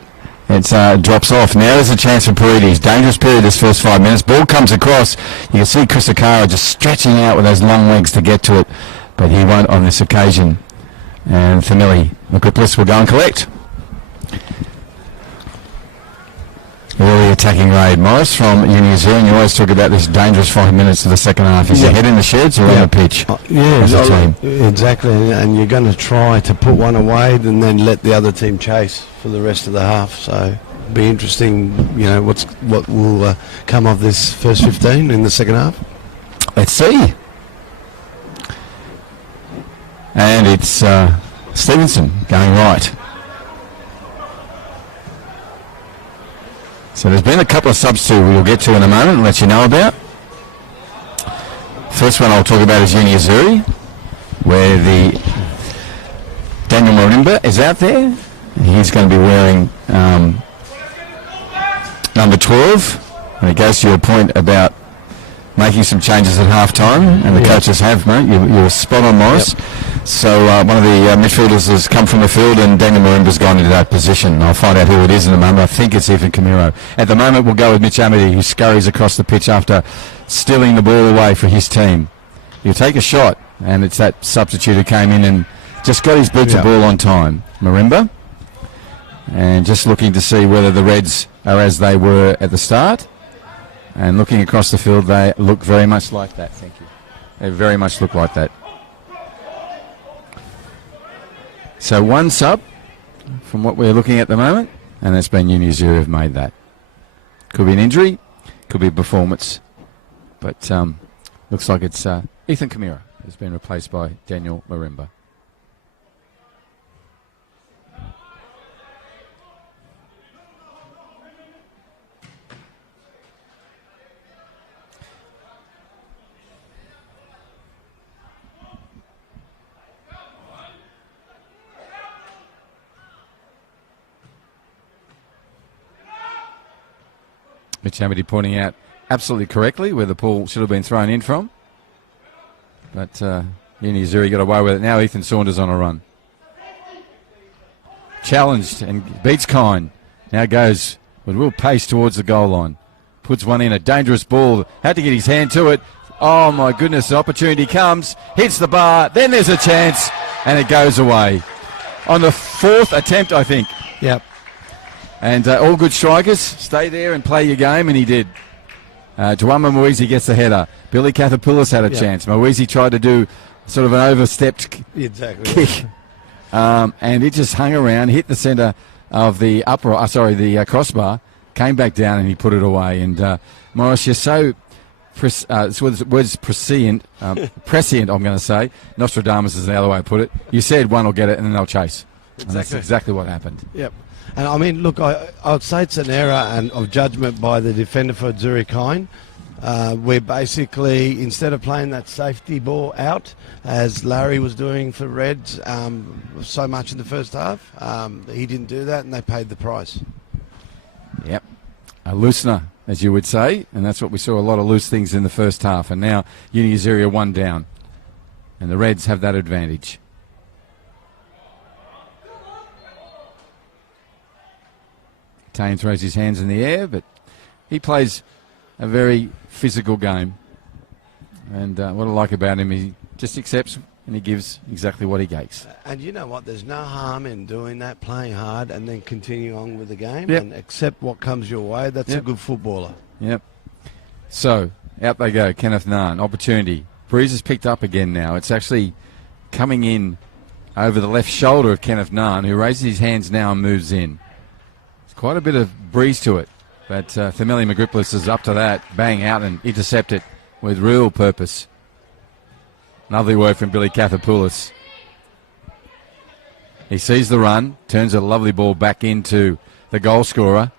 it drops off. Now there's a chance for Paredes. Dangerous period this first 5 minutes. Ball comes across. You can see Chris Okara just stretching out with those long legs to get to it. But he won't on this occasion. And Famili McQuipplis will go and collect. Early attacking raid. Morris from Azzurri, and you always talk about this dangerous 5 minutes of the second half. Is your head in the sheds or on the pitch? Yeah, exactly. And you're going to try to put one away and then let the other team chase for the rest of the half. So it'll be interesting, what will come of this first 15 in the second half. Let's see. And it's Stevenson going right. So there's been a couple of subs too we'll get to in a moment and let you know about. First one I'll talk about is Azzurri, where the Daniel Marimba is out there. He's going to be wearing number 12. And it goes to your point about making some changes at half-time, and the coaches have, mate. You were spot on, Morris. Yep. So one of the midfielders has come from the field, and Daniel Marimba's gone into that position. I'll find out who it is in a moment. I think it's Ethan Camiro. At the moment, we'll go with Mitch Amity, who scurries across the pitch after stealing the ball away for his team. He'll take a shot, and it's that substitute who came in and just got his boots of ball on time. Marimba. And just looking to see whether the Reds are as they were at the start. And looking across the field, they look very much like that. Thank you. They very much look like that. So one sub from what we're looking at the moment, and that's been Azzurri have made that. Could be an injury, could be a performance, but looks like it's Ethan Camiro has been replaced by Daniel Marimba. Mitch Amity pointing out absolutely correctly where the ball should have been thrown in from. But Azzurri got away with it. Now Ethan Saunders on a run. Challenged and beats Kine. Now goes with real pace towards the goal line. Puts one in, a dangerous ball. Had to get his hand to it. Oh my goodness, the opportunity comes. Hits the bar. Then there's a chance. And it goes away. On the fourth attempt, I think. Yep. And all good strikers, stay there and play your game, and he did. Juama Moise gets the header. Billy Cathapoulis had a chance. Moise tried to do sort of an overstepped kick. And it just hung around, hit the centre of the crossbar, came back down, and he put it away. And Morris, you're so prescient, prescient, I'm going to say. Nostradamus is the other way to put it. You said one will get it, and then they'll chase. Exactly. And that's exactly what happened. Yep. And I mean, look, I would say it's an error of judgment by the defender for Azzurri Kine, where basically instead of playing that safety ball out, as Larry was doing for Reds so much in the first half, he didn't do that, and they paid the price. Yep, a loosener, as you would say, and that's what we saw, a lot of loose things in the first half, and now Azzurri are one down, and the Reds have that advantage. Tane throws his hands in the air, but he plays a very physical game. And what I like about him, he just accepts and he gives exactly what he gets. And you know what? There's no harm in doing that, playing hard, and then continue on with the game and accept what comes your way. That's a good footballer. Yep. So, out they go. Kenneth Nahn, opportunity. Breeze is picked up again now. It's actually coming in over the left shoulder of Kenneth Nahn, who raises his hands now and moves in. quite a bit of breeze to it. But Themeli Magripolis is up to that. Bang out and intercept it with real purpose. Lovely work from Billy Kathapoulis. He sees the run, turns a lovely ball back into the goal scorer.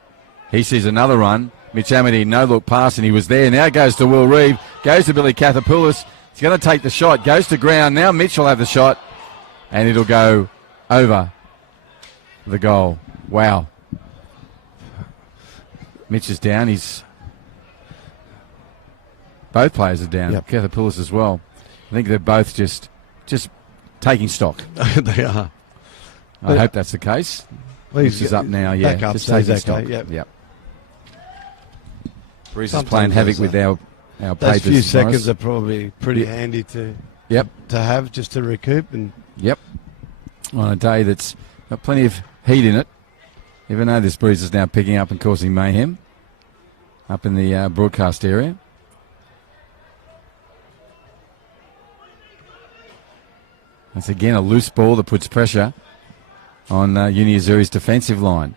He sees another run. Mitch Amity, no look pass, and he was there. Now goes to Will Reeve, goes to Billy Kathapoulis. He's going to take the shot, goes to ground. Now Mitch will have the shot, and it'll go over the goal. Wow. Mitch is down. Both players are down. Yep. Kathapoulis as well. I think they're both just taking stock. They are. I hope that's the case. Well, Mitch is up now, yeah. Back up, just stays taking okay, stock. yep. Breeze is Sometimes playing havoc there's with our Those papers. few seconds Morris. are probably pretty handy to have just to recoup. And Yep. On a day that's got plenty of heat in it, even though this breeze is now picking up and causing mayhem up in the broadcast area. That's again a loose ball that puts pressure on Uni Azzurri's defensive line.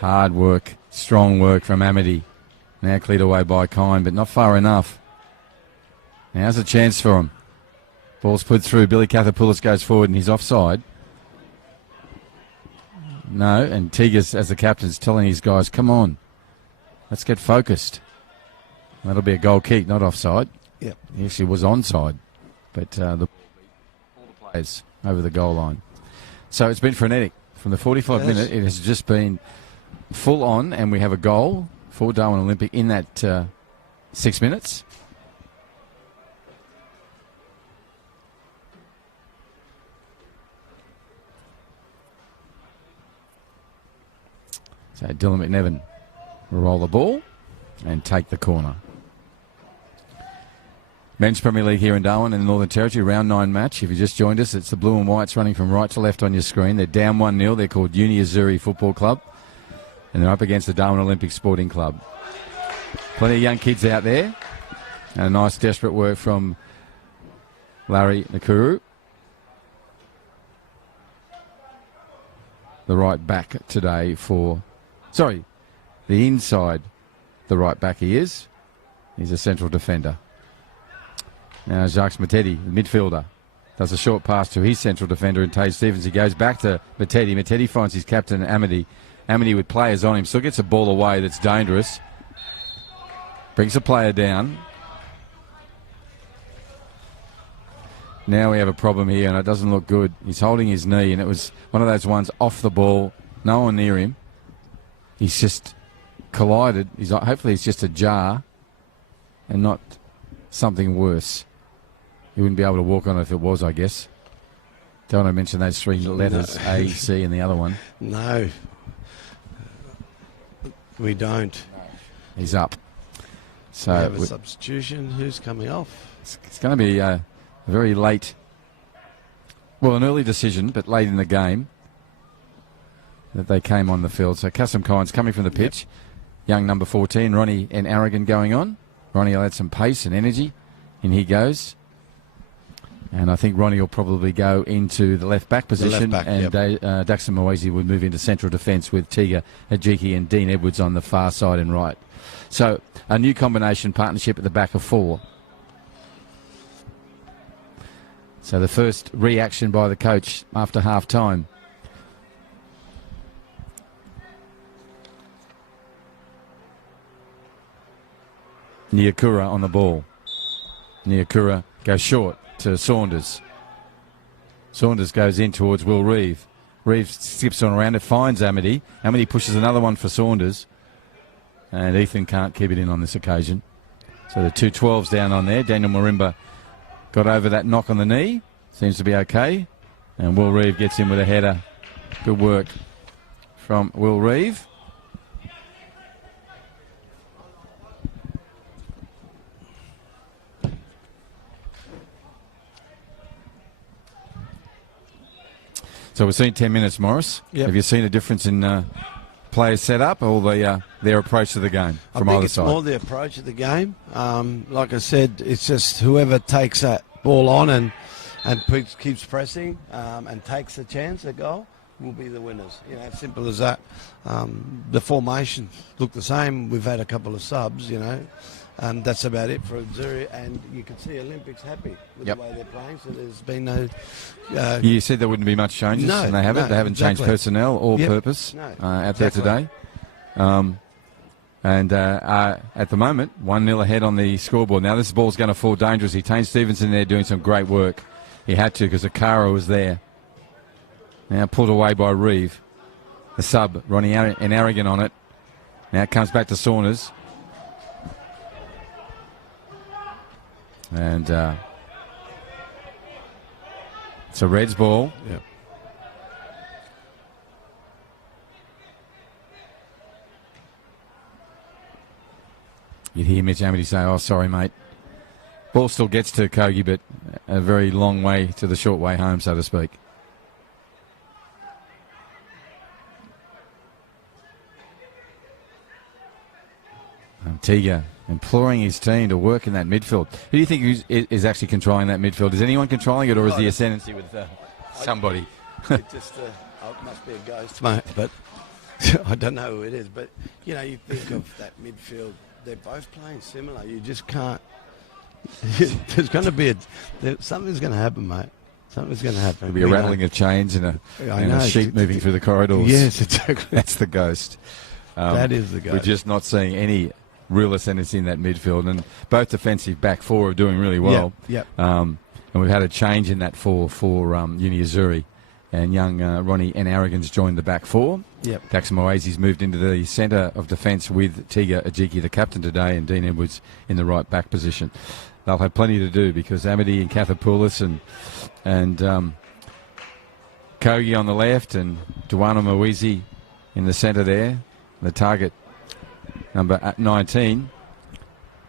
Hard work, strong work from Amity. Now cleared away by Kine, but not far enough. Now's a chance for him. Ball's put through. Billy Kathapoulis goes forward and he's offside. No, and Tegas, as the captain's telling his guys, come on, let's get focused. That'll be a goal kick, not offside. Yep. He actually was onside, but all the players over the goal line. So it's been frenetic. From the 45 minute, it has just been full on, and we have a goal for Darwin Olympic in that 6 minutes. So Dylan McNevin will roll the ball and take the corner. Men's Premier League here in Darwin in the Northern Territory, round 9 match. If you just joined us, it's the Blue and Whites running from right to left on your screen. They're down 1-0. They're called Uni Azzurri Football Club, and they're up against the Darwin Olympic Sporting Club. Plenty of young kids out there, and a nice desperate work from Larry Nakuru, the right back today for... Sorry, the inside, the right back he is. He's a central defender. Now Jacques Matetti, the midfielder, does a short pass to his central defender and Tage Stevens. He goes back to Matetti. Matetti finds his captain, Amity. Amity with players on him, still gets a ball away that's dangerous. Brings a player down. Now we have a problem here, and it doesn't look good. He's holding his knee, and it was one of those ones off the ball, no one near him. He's just collided. Hopefully it's just a jar and not something worse. He wouldn't be able to walk on it if it was, I guess. Don't want to mention those 3 letters, no. A, C, and the other one. No, we don't. He's up. So we have a substitution. Who's coming off? It's going to be a very late, well, an early decision, but late in the game that they came on the field. So Custom Kynes coming from the pitch. Young number 14, Ronnie and Aragon going on. Ronnie will add some pace and energy. In he goes. And I think Ronnie will probably go into the left-back position. And Daxon Mwezi would move into central defence with Tiga Ajiki and Dean Edwards on the far side and right. So a new combination partnership at the back of 4. So the first reaction by the coach after half-time. Nyakura on the ball. Nyakura goes short to Saunders. Saunders goes in towards Will Reeve. Reeve skips on around it, finds Amity. Amity pushes another one for Saunders. And Ethan can't keep it in on this occasion. So the 2 12s down on there. Daniel Marimba got over that knock on the knee. Seems to be okay. And Will Reeve gets in with a header. Good work from Will Reeve. So we've seen 10 minutes, Morris. Yep. Have you seen a difference in players set up or their approach to the game from either side? I think it's more the approach of the game. Like I said, it's just whoever takes that ball on and keeps pressing and takes the chance at goal. will be the winners. You know, as simple as that. The formations look the same. We've had a couple of subs, you know. That's about it for Azzurri, and you can see Olympics happy with the way they're playing, so there's been no... you said there wouldn't be much changes, and they haven't. They haven't changed personnel or purpose out there today. And at the moment, 1-0 ahead on the scoreboard. Now this ball's going to fall dangerously. Tane Stevenson there doing some great work. He had to because Akara was there. Now pulled away by Reeve. The sub, Ronnie and Aragon on it. Now it comes back to Saunders. And it's a Reds ball. Yep. You'd hear Mitch Amity say, "Oh, sorry, mate." Ball still gets to Kogi, but a very long way to the short way home, so to speak. And Tiga imploring his team to work in that midfield. Who do you think is actually controlling that midfield? Is anyone controlling it, or is the ascendancy with somebody? It just it must be a ghost, mate. But I don't know who it is. But you know, you think of that midfield. They're both playing similar. You just can't. There's going to be something's going to happen, mate. Something's going to happen. There'll be a rattling of chains and a sheep moving through the corridors. Yes, exactly. That's the ghost. That is the ghost. We're just not seeing any real ascendancy in that midfield, and both defensive back four are doing really well. Yep. And we've had a change in that for Uni Azzurri, and young Ronnie and Aragon's joined the back four. Yep. Dax Moazi's moved into the centre of defence with Tiga Ajiki, the captain today, and Dean Edwards in the right back position. They'll have plenty to do because Amity and Kathapoulis and Kogi on the left and Duana Moazi in the centre there. The target, number 19.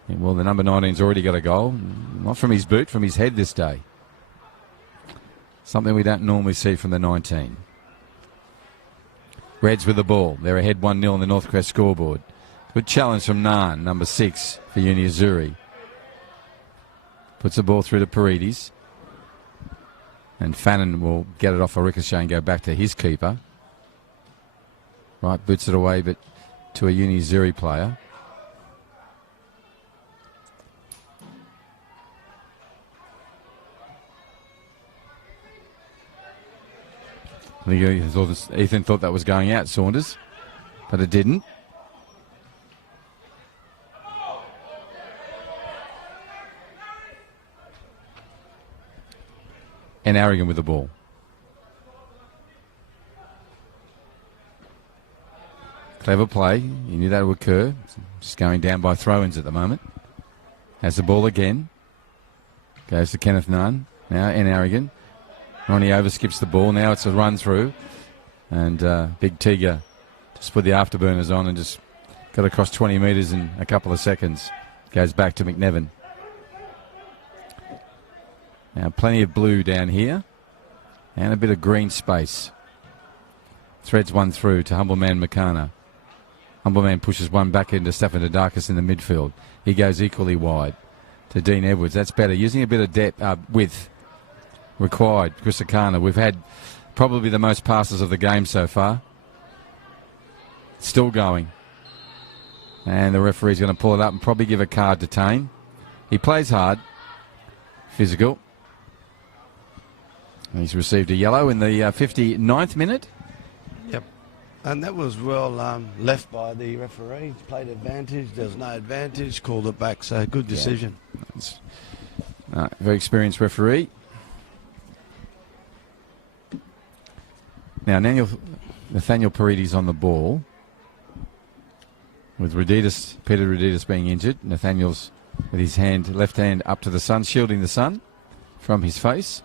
Well, the number 19's already got a goal. Not from his boot, from his head this day. Something we don't normally see from the 19. Reds with the ball. They're ahead 1-0 on the Northcrest scoreboard. Good challenge from Naan, number 6 for Uni Azzurri. Puts the ball through to Paredes. And Fannin will get it off a ricochet and go back to his keeper. Right, boots it away, but to a Uni Azzurri player. I think Ethan thought that was going out, Saunders, but it didn't. And Aragon with the ball. Clever play. You knew that would occur. Just going down by throw-ins at the moment. Has the ball again. Goes to Kenneth Nunn. Now and Aragon. Ronnie overskips the ball. Now it's a run through. And Big Tiga just put the afterburners on and just got across 20 metres in a couple of seconds. Goes back to McNevin. Now plenty of blue down here. And a bit of green space. Threads one through to Humbleman McCarna. Humbleman pushes one back into Stefan Dodakis in the midfield. He goes equally wide to Dean Edwards. That's better. Using a bit of depth, width required. Chris Akana. We've had probably the most passes of the game so far. Still going. And the referee's going to pull it up and probably give a card to Tane. He plays hard. Physical. He's received a yellow in the 59th minute. Yep. And that was well left by the referee. Played advantage. There's no advantage. Called it back. So good decision. Yeah. Very experienced referee. Now, Nathaniel Paredes on the ball. With Peter Reditas being injured. Nathaniel's with his left hand up to the sun, shielding the sun from his face.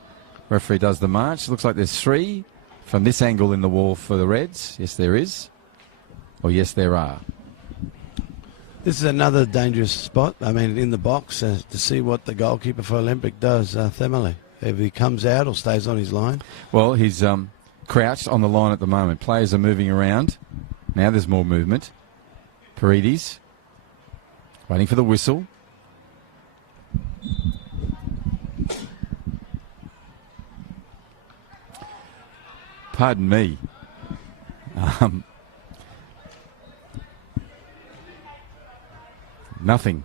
Referee does the march. Looks like there's 3 from this angle in the wall for the Reds. Yes, there is. Or yes, there are. This is another dangerous spot. I mean, in the box to see what the goalkeeper for Olympic does, Themele. If he comes out or stays on his line. Well, he's crouched on the line at the moment. Players are moving around. Now there's more movement. Paredes waiting for the whistle. Pardon me. Nothing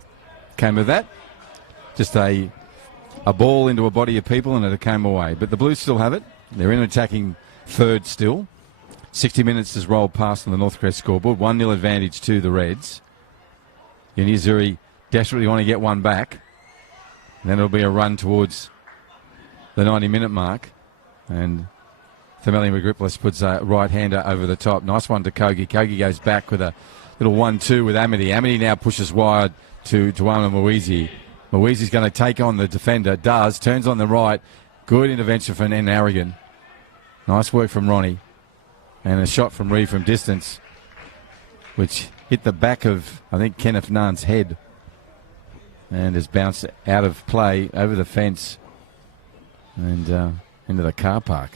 came of that. Just a ball into a body of people and it came away. But the Blues still have it. They're in attacking third still. 60 minutes has rolled past on the Northcrest scoreboard. 1-0 advantage to the Reds. Azzurri desperately want to get one back. And then it'll be a run towards the 90-minute mark. And Thameli Magripplis puts a right-hander over the top. Nice one to Kogi. Kogi goes back with a little 1-2 with Amity. Amity now pushes wide to Tuama Mwizi. Mwizi's going to take on the defender. Does. Turns on the right. Good intervention from N. Aragon. Nice work from Ronnie. And a shot from Reeve from distance, which hit the back of, I think, Kenneth Nunn's head. And has bounced out of play over the fence and into the car park.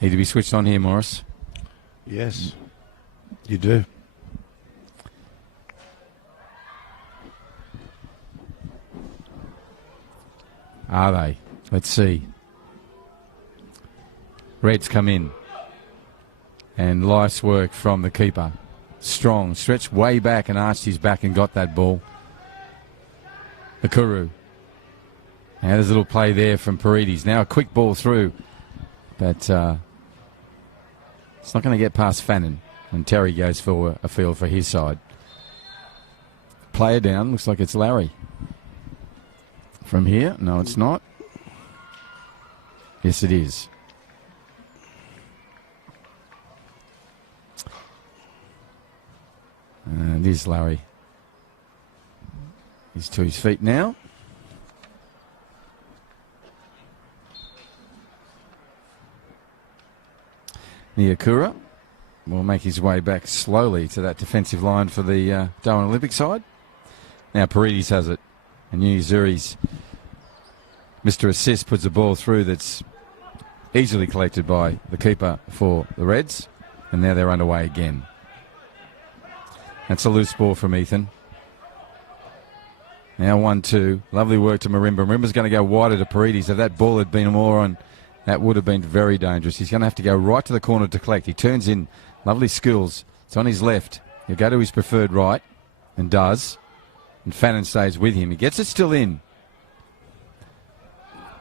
Need to be switched on here, Morris. Yes, you do. Are they? Let's see. Reds come in. And nice work from the keeper. Strong. Stretched way back and arched his back and got that ball. Akuru. And there's a little play there from Paredes. Now a quick ball through. But it's not going to get past Fannin. And Terry goes for a field for his side. Player down. Looks like it's Larry. From here? No, it's not. Yes, it is. And it is Larry. He's to his feet now. Niakura will make his way back slowly to that defensive line for the Darwin Olympic side. Now Paredes has it. And Azzurri's Mr. Assist puts a ball through that's easily collected by the keeper for the Reds. And now they're underway again. That's a loose ball from Ethan. Now 1-2. Lovely work to Marimba. Marimba's going to go wider to Paredes. If that ball had been more on, that would have been very dangerous. He's going to have to go right to the corner to collect. He turns in. Lovely skills. It's on his left. He'll go to his preferred right. And does. And Fannin stays with him. He gets it still in.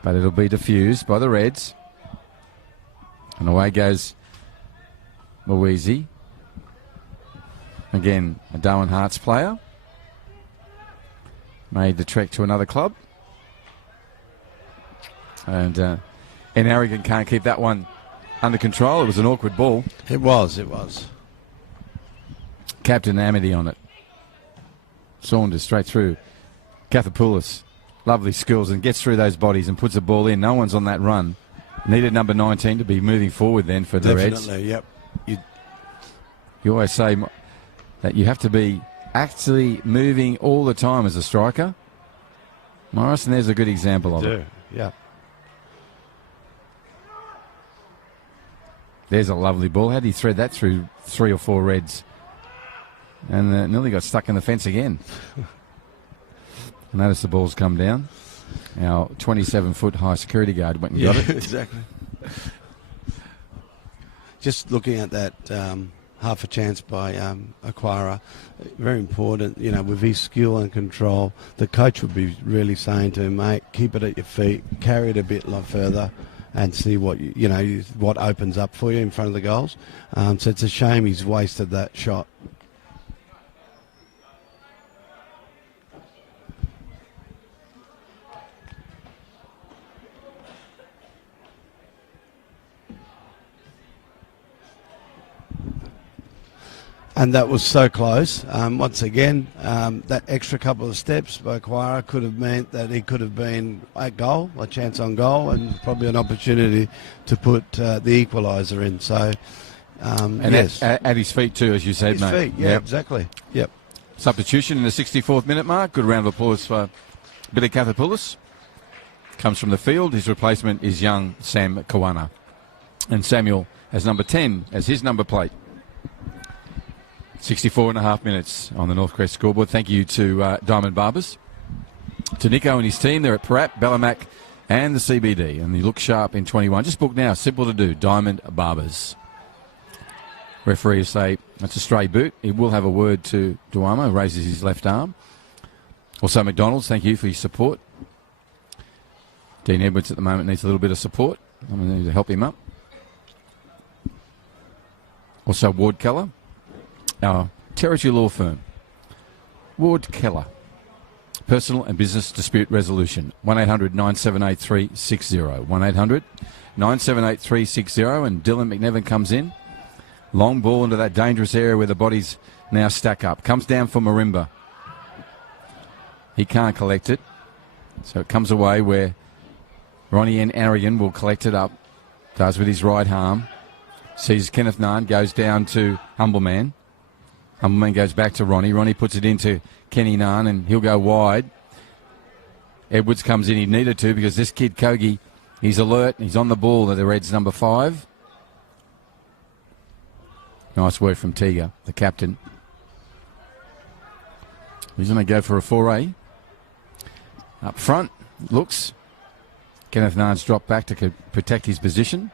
But it'll be diffused by the Reds. And away goes Mwizi. Again, a Darwin Hearts player. Made the trek to another club. And Aragon can't keep that one under control. It was an awkward ball. It was. Captain Amity on it. Saunders straight through. Kathapoulis. Lovely skills and gets through those bodies and puts the ball in. No one's on that run. Needed number 19 to be moving forward then for the Reds. Definitely, yep. You always say that you have to be actually moving all the time as a striker. Morris, and there's a good example of it. Yeah. There's a lovely ball. How did he thread that through 3 or 4 Reds? And nearly got stuck in the fence again. Notice the ball's come down. Our 27-foot high security guard went and got it. Exactly. Just looking at that half a chance by Aquara, very important, with his skill and control. The coach would be really saying to him, mate, keep it at your feet, carry it a bit further and see what, what opens up for you in front of the goals. So it's a shame he's wasted that shot. And that was so close. Once again, that extra couple of steps by Aquara could have meant that he could have been a goal, a chance on goal, and probably an opportunity to put the equaliser in. So, and yes. at his feet too, as you said, his mate. Feet, yeah, exactly. Yep. Substitution in the 64th minute mark. Good round of applause for Billy Kathapoulis. Comes from the field. His replacement is young Sam Kawana. And Samuel has number 10 as his number plate. 64.5 minutes on the Northcrest scoreboard. Thank you to Diamond Barbers. To Nico and his team. They're at Parat, Bellamac and the CBD. And you look sharp in 21. Just book now. Simple to do. Diamond Barbers. Referee say that's a stray boot. He will have a word to Duamo, raises his left arm. Also, McDonald's, thank you for your support. Dean Edwards at the moment needs a little bit of support. I'm going to need to help him up. Also, Ward Keller, our territory law firm. Ward Keller, personal and business dispute resolution. 1-800-978-360. 1-800-978-360. And Dylan McNevin comes in. Long ball into that dangerous area where the bodies now stack up. Comes down for Marimba. He can't collect it. So it comes away where Ronnie N. Arian will collect it up. Does with his right arm. Sees Kenneth Nahn, goes down to Humbleman. Humbleman goes back to Ronnie. Ronnie puts it into Kenny Nahn and he'll go wide. Edwards comes in. He needed to because this kid, Kogi, he's alert. He's on the ball at the Reds number 5. Nice work from Tiga, the captain. He's going to go for a foray. Up front, looks. Kenneth Nahn's dropped back to protect his position.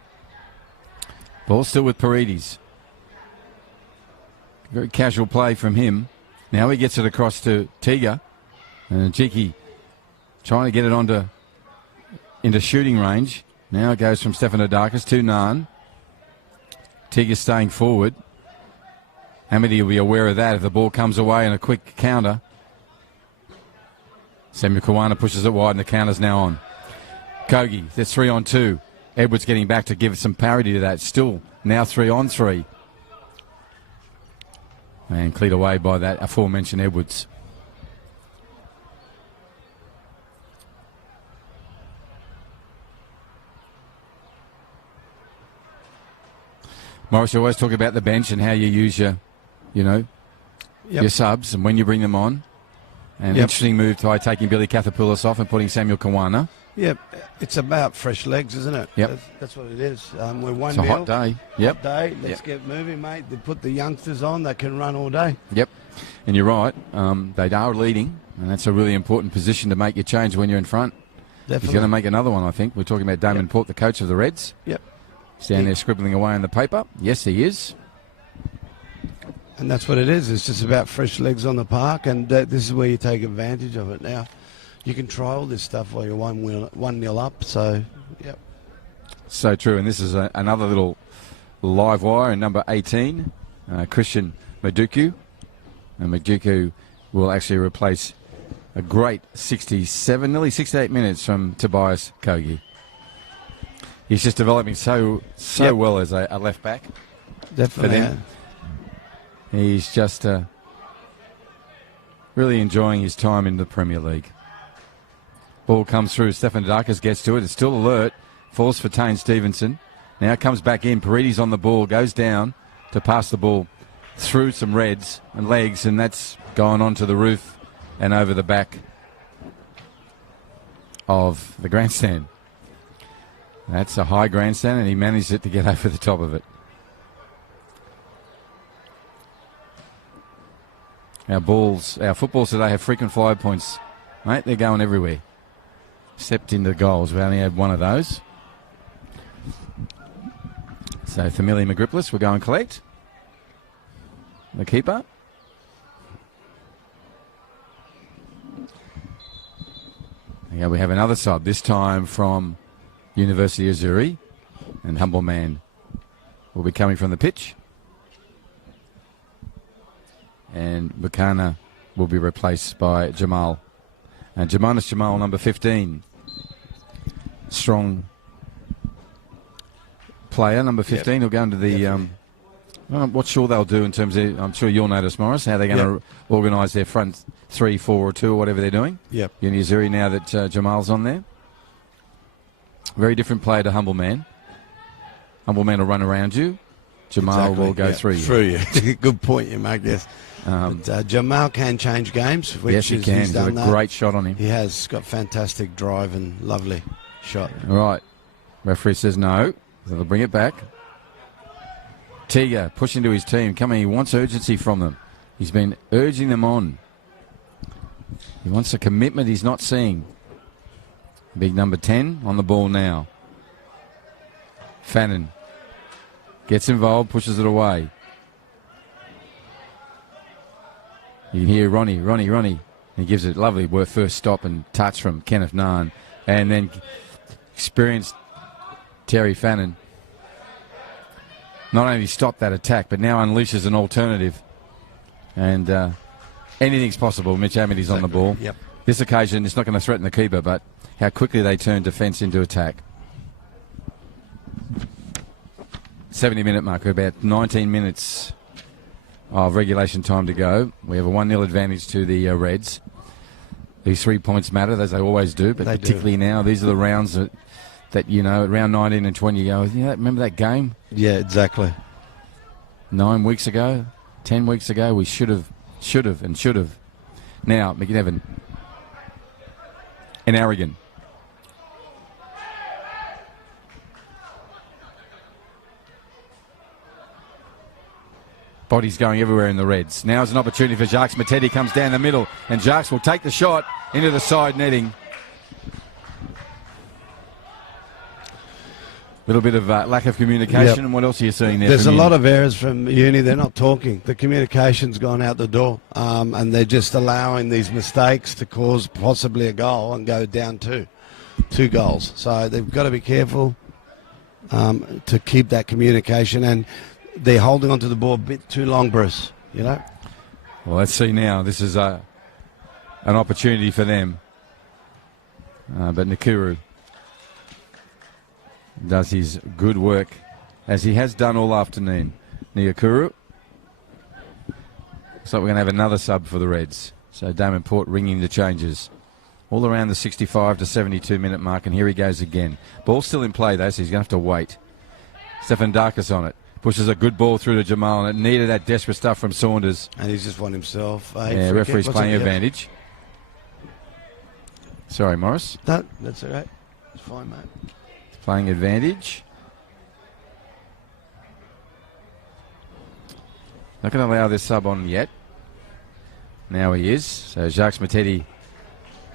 Ball still with Paredes. Very casual play from him. Now he gets it across to Tiga. And Jiki trying to get it into shooting range. Now it goes from Stefanodakis to Nahn. Tiga staying forward. Hamidi will be aware of that if the ball comes away in a quick counter. Samuel Kawana pushes it wide and the counter's now on. Kogi, that's 3-on-2. Edwards getting back to give some parity to that. Still now 3-on-3. And cleared away by that aforementioned Edwards. Morris, you always talk about the bench and how you use your subs and when you bring them on. And interesting move by taking Billy Kathapoulos off and putting Samuel Kawana. Yep, it's about fresh legs, isn't it? Yep. That's what it is. We're 1-0. It's a hot day. Yep. Hot day. Let's get moving, mate. They put the youngsters on that can run all day. Yep. And you're right. They are leading, and that's a really important position to make your change when you're in front. Definitely. He's going to make another one, I think. We're talking about Damon Port, the coach of the Reds. Yep. He's down there scribbling away on the paper. Yes, he is. And that's what it is. It's just about fresh legs on the park, and this is where you take advantage of it now. You can try all this stuff while you're 1-0 up, so, yep. So true, and this is another little live wire in number 18, Christian Maduku. And Maduku will actually replace a great 67, nearly 68 minutes from Tobias Kogi. He's just developing so well as a left back. Definitely. For them. He's just really enjoying his time in the Premier League. Ball comes through. Stefanodakis gets to it. It's still alert. Falls for Tane Stevenson. Now comes back in. Paredes on the ball. Goes down to pass the ball through some Reds and legs. And that's gone onto the roof and over the back of the grandstand. That's a high grandstand and he managed it to get over the top of it. Our footballs today have frequent fly points. Mate, they're going everywhere. Stepped into goals. We only had one of those. So Famili Magripolis will go and collect. The keeper. Yeah, we have another sub, this time from University of Azzurri. And Humble Man will be coming from the pitch. And Bukana will be replaced by Jamal. And Jamal, number 15. Strong player, number 15. He'll go into the... I'm not sure they'll do in terms of... I'm sure you'll notice, Morris, how they're going to organise their front 3, 4 or 2 or whatever they're doing. Yep. Uni Azzurri now that Jamal's on there. Very different player to Humble Man. Humble Man will run around you. Jamal will go through you. Good point you make, yes. But, Jamal can change games. Yes, he can. He's got a great shot on him. He has got fantastic drive and lovely shot. All right. Referee says no. So they'll bring it back. Tiga pushing to his team. Coming, he wants urgency from them. He's been urging them on. He wants a commitment he's not seeing. Big number 10 on the ball now. Fannin gets involved, pushes it away. You can hear Ronnie. He gives it a lovely first stop and touch from Kenneth Nahn. And then experienced Terry Fannin not only stopped that attack, but now unleashes an alternative. And anything's possible. Mitch Amity's on the ball. Yep. This occasion, it's not going to threaten the keeper, but how quickly they turn defence into attack. 70-minute marker, about 19 minutes of regulation time to go. We have a 1-0 advantage to the Reds. These 3 points matter, as they always do, but particularly now, these are the rounds that you know, at round 19 and 20, you go, remember that game? Yeah, exactly. 9 weeks ago, 10 weeks ago, we should have. Now, McNevin and Aragon. Bodies going everywhere in the Reds. Now is an opportunity for Jacques Matetti. Comes down the middle, and Jacques will take the shot into the side netting. Little bit of lack of communication. Yep. And what else are you seeing there? There's a lot of errors from Uni. They're not talking. The communication's gone out the door, and they're just allowing these mistakes to cause possibly a goal and go down two goals. So they've got to be careful to keep that communication, and they're holding onto the ball a bit too long, Bruce. Well, let's see now. This is an opportunity for them, but Nakuru does his good work, as he has done all afternoon. Nakuru. Looks like we're going to have another sub for the Reds. So Damon Port ringing the changes. All around the 65 to 72 minute mark, and here he goes again. Ball still in play though, so he's going to have to wait. Stefan Darkus on it. Pushes a good ball through to Jamal, and it needed that desperate stuff from Saunders. And he's just won himself. Referee's playing advantage. Sorry, Morris. No, that's all right. It's fine, mate. Playing advantage. Not going to allow this sub on yet. Now he is. So Jacques Matetti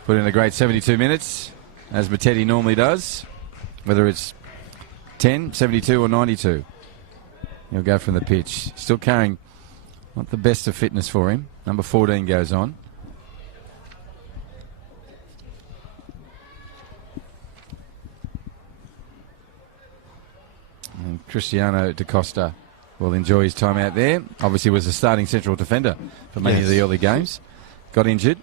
put in a great 72 minutes, as Matetti normally does, whether it's 10, 72 or 92. He'll go from the pitch. Still carrying not the best of fitness for him. Number 14 goes on. And Cristiano Da Costa will enjoy his time out there. Obviously was a starting central defender for many of the early games. Got injured.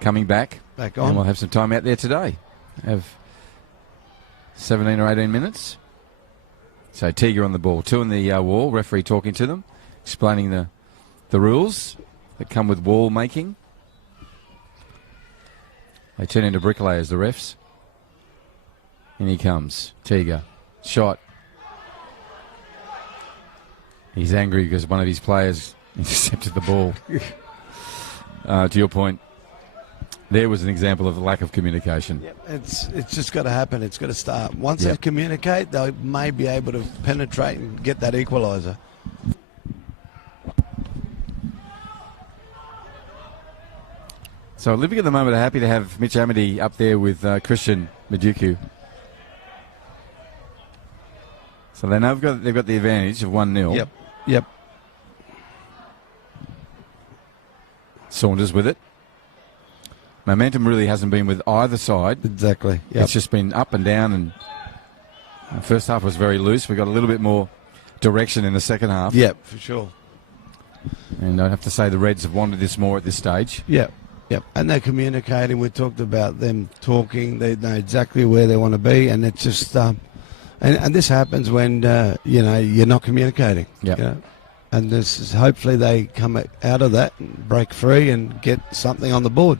Coming back. Back on. And we'll have some time out there today. Have 17 or 18 minutes. So Teager on the ball. 2 on the wall. Referee talking to them. Explaining the rules that come with wall making. They turn into bricklayers, the refs. In he comes. Teager. Shot. He's angry because one of his players intercepted the ball. To your point, there was an example of the lack of communication. Yep. It's just got to happen. It's got to start. Once they communicate, they may be able to penetrate and get that equaliser. So Living at the moment are happy to have Mitch Amity up there with Christian Maduku. So they know they've got the advantage of 1-0. Yep. Saunders with it. Momentum really hasn't been with either side. Exactly. It's just been up and down, and the first half was very loose. We got a little bit more direction in the second half. Yep, for sure. And I'd have to say the Reds have wanted this more at this stage. Yep. And they're communicating. We talked about them talking. They know exactly where they want to be, and it's just and this happens when you're not communicating. Yeah. And this is, hopefully they come out of that and break free and get something on the board.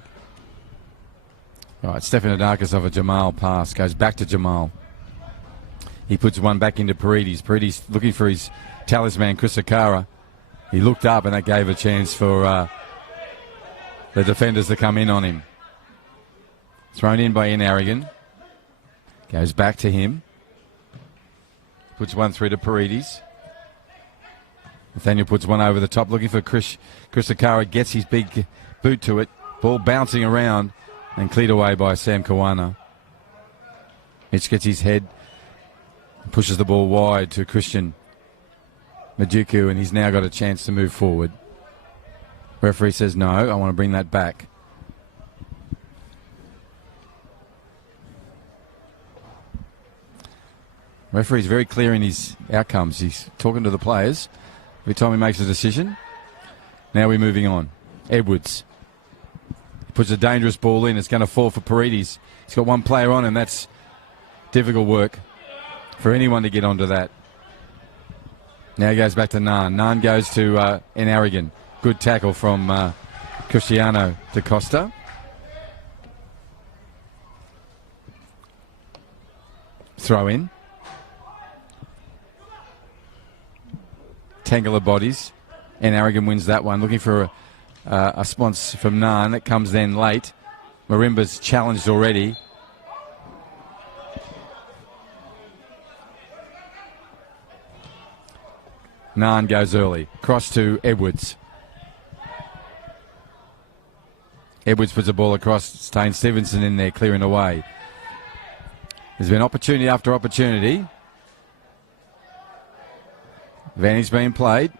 All right, Stefan Adakis off a Jamal pass. Goes back to Jamal. He puts one back into Paredes. Paredes looking for his talisman, Chris Akara. He looked up, and that gave a chance for the defenders to come in on him. Thrown in by Ian Aragon. Goes back to him. Puts one through to Paredes. Nathaniel puts one over the top, looking for Chris Akara. Gets his big boot to it. Ball bouncing around and cleared away by Sam Kawana. Mitch gets his head, pushes the ball wide to Christian Majuku, and he's now got a chance to move forward. Referee says no, I want to bring that back. Referee's very clear in his outcomes. He's talking to the players every time he makes a decision. Now we're moving on. Edwards puts a dangerous ball in. It's going to fall for Paredes. He's got one player on him. That's difficult work for anyone to get onto that. Now he goes back to Naan. Naan goes to Enarigan. Good tackle from Cristiano da Costa. Throw in. Tangle of bodies. Enarigan wins that one. Looking for a response from Naan. That comes then late. Marimba's challenged already. Naan goes early. Cross to Edwards. Edwards puts a ball across. Stain Stevenson in there clearing away. There's been opportunity after opportunity. Advantage being played.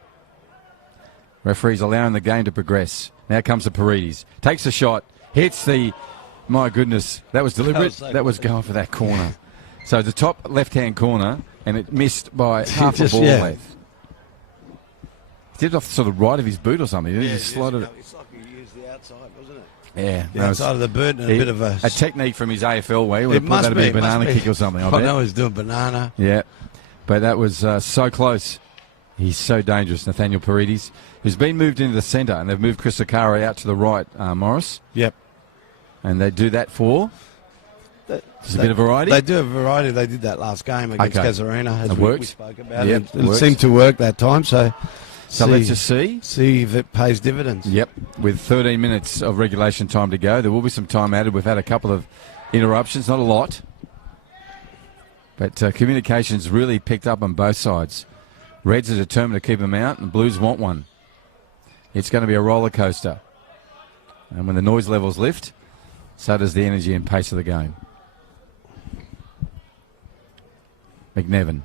Referee's allowing the game to progress. Now comes the Paredes. Takes the shot. Hits the... My goodness. That was deliberate. That was going for that corner. So the top left-hand corner, and it missed by half a ball length. He did it off sort of right of his boot or something. He just slotted it. It's like he used the outside, wasn't it? Yeah. The outside of the boot and a bit of a technique from his AFL way. It must be a banana kick or something. I know he's doing banana. Yeah. But that was so close. He's so dangerous, Nathaniel Paredes, who's been moved into the centre, and they've moved Chris Sakara out to the right, Morris. Yep. And they do that for... Just a bit of variety? They do a variety. They did that last game against Casuarina, as we spoke about. Yep, it seemed to work that time, so let's just see if it pays dividends. Yep. With 13 minutes of regulation time to go, there will be some time added. We've had a couple of interruptions, not a lot. But communications really picked up on both sides. Reds are determined to keep them out, and Blues want one. It's going to be a roller coaster. And when the noise levels lift, so does the energy and pace of the game. McNevin.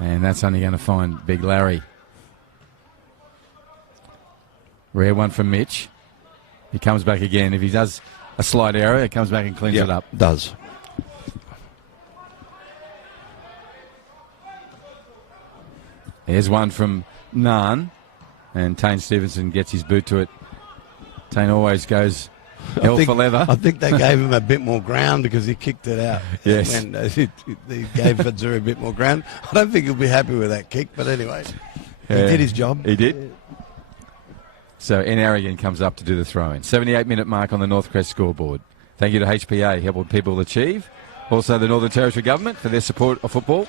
And that's only going to find Big Larry. Rare one from Mitch. He comes back again. If he does a slight error, he comes back and cleans it up. Does. Here's one from Naan. And Tane Stevenson gets his boot to it. Tane always goes hell for leather. I think they gave him a bit more ground because he kicked it out. Yes. When they gave Azzurri a bit more ground. I don't think he'll be happy with that kick, but anyway, he did his job. He did. So Enarigan comes up to do the throw-in. 78-minute mark on the Northcrest scoreboard. Thank you to HPA, helping people achieve. Also the Northern Territory Government for their support of football.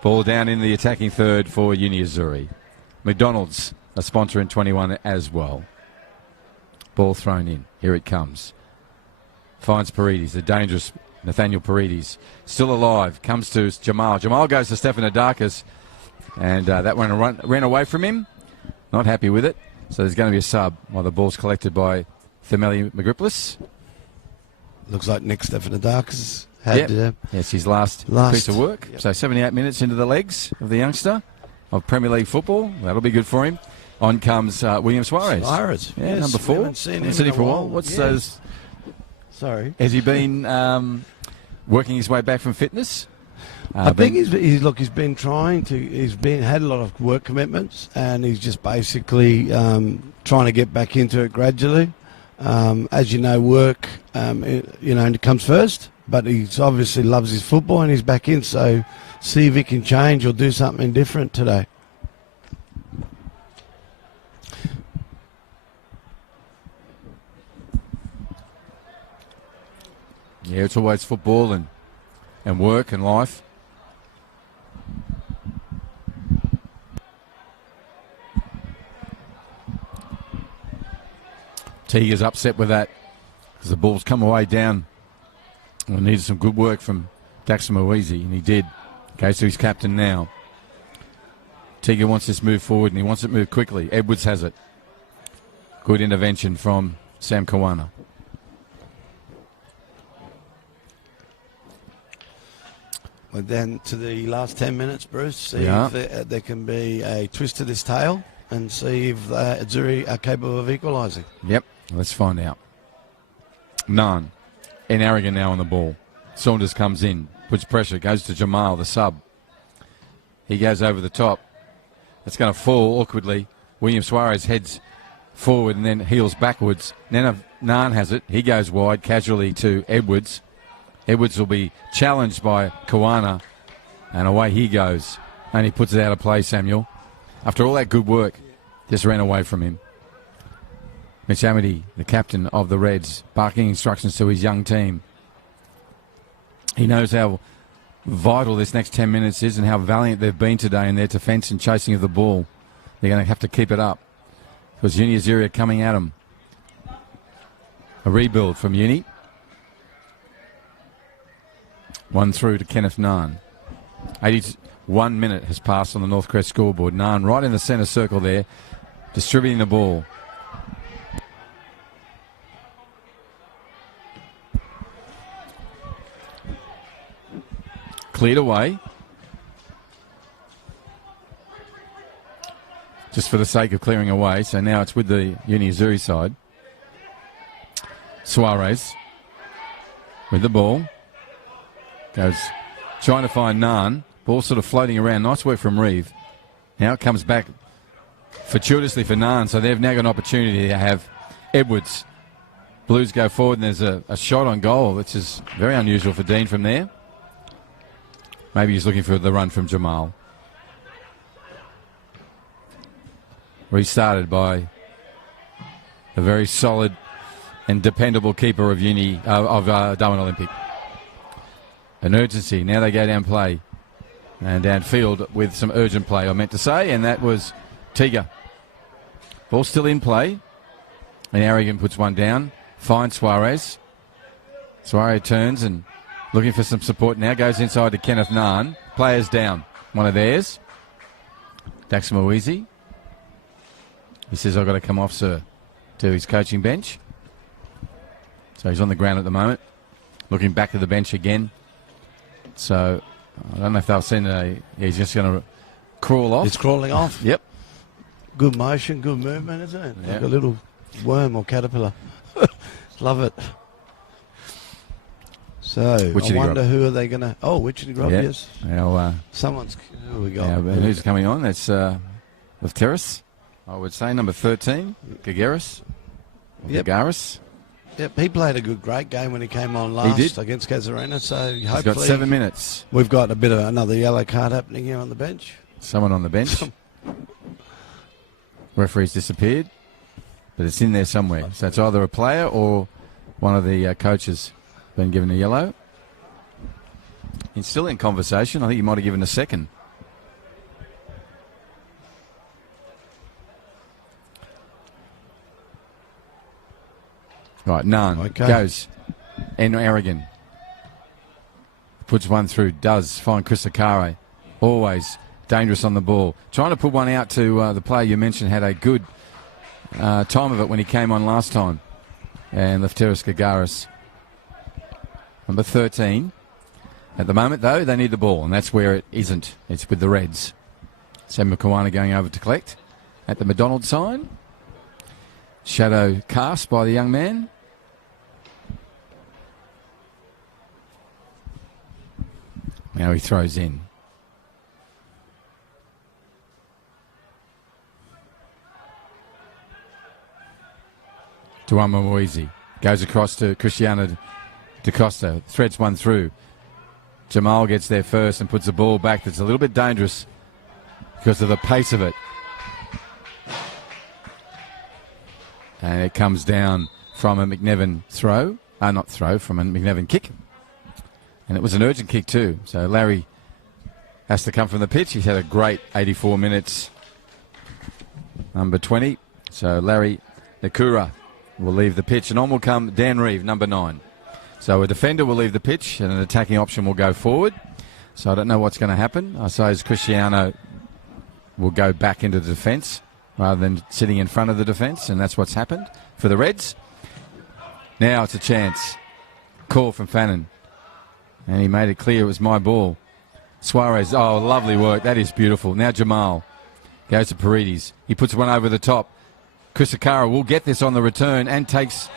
Ball down in the attacking third for Uni Azzurri. McDonald's, a sponsor in 21 as well. Ball thrown in. Here it comes. Finds Paredes, the dangerous Nathaniel Paredes. Still alive. Comes to Jamal. Jamal goes to Stefan Adakis. And that one ran away from him. Not happy with it. So there's going to be a sub while the ball's collected by Themeli Magriplis. Looks like Nick Stefanidakis had yes, his last piece of work. Yep. So 78 minutes into the legs of the youngster of Premier League football. That'll be good for him. On comes William Suarez. Suarez. Yeah, number 4. Haven't seen him for a while. What's those? Sorry. Has he been working his way back from fitness? I think he's been trying to. Had a lot of work commitments, and he's just basically trying to get back into it gradually. As you know, work it comes first, but he obviously loves his football, and he's back in. So see if he can change or do something different today. Yeah, it's always football and work and life. Teague is upset with that because the ball's come away down. We needed some good work from Daxon Moeasy, and he did. Okay, so he's captain now. Teague wants this move forward, and he wants it moved quickly. Edwards has it. Good intervention from Sam Kawana. We're down to the last 10 minutes, Bruce. See Yeah. if there can be a twist to this tail and see if Azzurri are capable of equalising. Yep, let's find out. None. In Aragon now on the ball. Saunders comes in, puts pressure, goes to Jamal, the sub. He goes over the top. It's going to fall awkwardly. William Suarez heads forward and then heels backwards. Nan has it. He goes wide, casually to Edwards. Edwards will be challenged by Kawana, and away he goes. And he puts it out of play, Samuel. After all that good work, just ran away from him. Mitch Amity, the captain of the Reds, barking instructions to his young team. He knows how vital this next 10 minutes is and how valiant they've been today in their defence and chasing of the ball. They're going to have to keep it up because Uni Azzurri are coming at them. A rebuild from Uni. One through to Kenneth Naan. 81 minute has passed on the Northcrest scoreboard. Naan right in the centre circle there, distributing the ball. Cleared away. Just for the sake of clearing away. So now it's with the Uni Azzurri side. Suarez with the ball. Goes trying to find Naan. Ball sort of floating around. Nice work from Reeve. Now it comes back fortuitously for Naan. So they've now got an opportunity to have Edwards. Blues go forward and there's a shot on goal, which is very unusual for Dean from there. Maybe he's looking for the run from Jamal. Restarted by a very solid and dependable keeper of Darwin Olympic. An urgency. Now they go down play. And downfield with some urgent play, I meant to say. And that was Tiga. Ball still in play. And Aragon puts one down. Finds Suarez. Suarez turns and looking for some support now. Goes inside to Kenneth Naan. Players down. One of theirs. Dax Moeezy. He says, I've got to come off, sir, to his coaching bench. So he's on the ground at the moment. Looking back to the bench again. So I don't know if they've seen he's just going to crawl off. He's crawling off. Yep. Good motion, good movement, isn't it? Yep. Like a little worm or caterpillar. Love it. So Wichity I wonder Grub. who are they going to... Oh, Wichity Grub, Yep. yes. Now, Someone's... Who we got? who's coming on? That's Lefteris, I would say, number 13, Gagaris. Yep. Gagaris. Yep, he played a great game when he came on last did. against Casuarina. So He's hopefully got 7 minutes. we've got a bit of another yellow card happening here on the bench. Someone on the bench. Referee's disappeared, but it's in there somewhere. So it's either a player or one of the coaches been given a yellow. He's still in conversation. I think he might have given a second. Right, Naan goes. And Aragon puts one through. Does find Chris Akare. Always dangerous on the ball. Trying to put one out to the player you mentioned had a good time of it when he came on last time. And Lefteris Gagaris. Number 13. At the moment, though, they need the ball, and that's where it isn't. It's with the Reds. Samuel Kawana going over to collect at the McDonald sign. Shadow cast by the young man. Now he throws in. Duama Moeezy goes across to Cristiano Da Costa. Threads one through. Jamal gets there first and puts the ball back. That's a little bit dangerous because of the pace of it. And it comes down from a McNevin throw. Not throw, from a McNevin kick. And it was an urgent kick too. So Larry has to come from the pitch. He's had a great 84 minutes. Number 20. So Larry Nakura will leave the pitch. And on will come Dan Reeve, number 9. So a defender will leave the pitch and an attacking option will go forward. So I don't know what's going to happen. I suppose Cristiano will go back into the defence rather than sitting in front of the defence, and that's what's happened for the Reds. Now it's a chance. Call from Fannin. And he made it clear it was my ball. Suarez, oh, lovely work. That is beautiful. Now Jamal goes to Paredes. He puts one over the top. Chris Akara will get this on the return and takes,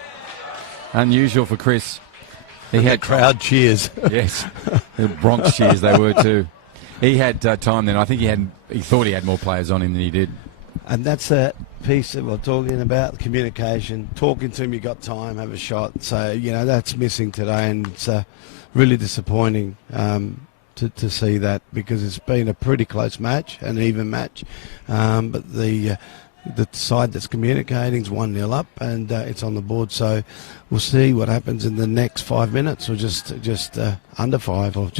unusual for Chris. He had crowd cheers. Yes, the Bronx cheers they were too. He had time then. I think he thought he had more players on him than he did. And that's that piece that we're talking about, communication. Talking to him, you got time, have a shot. So, you know, that's missing today, and it's really disappointing to see that, because it's been a pretty close match, an even match. But the side that's communicating is 1-0 up, and it's on the board. So we'll see what happens in the next 5 minutes, or just under 5, or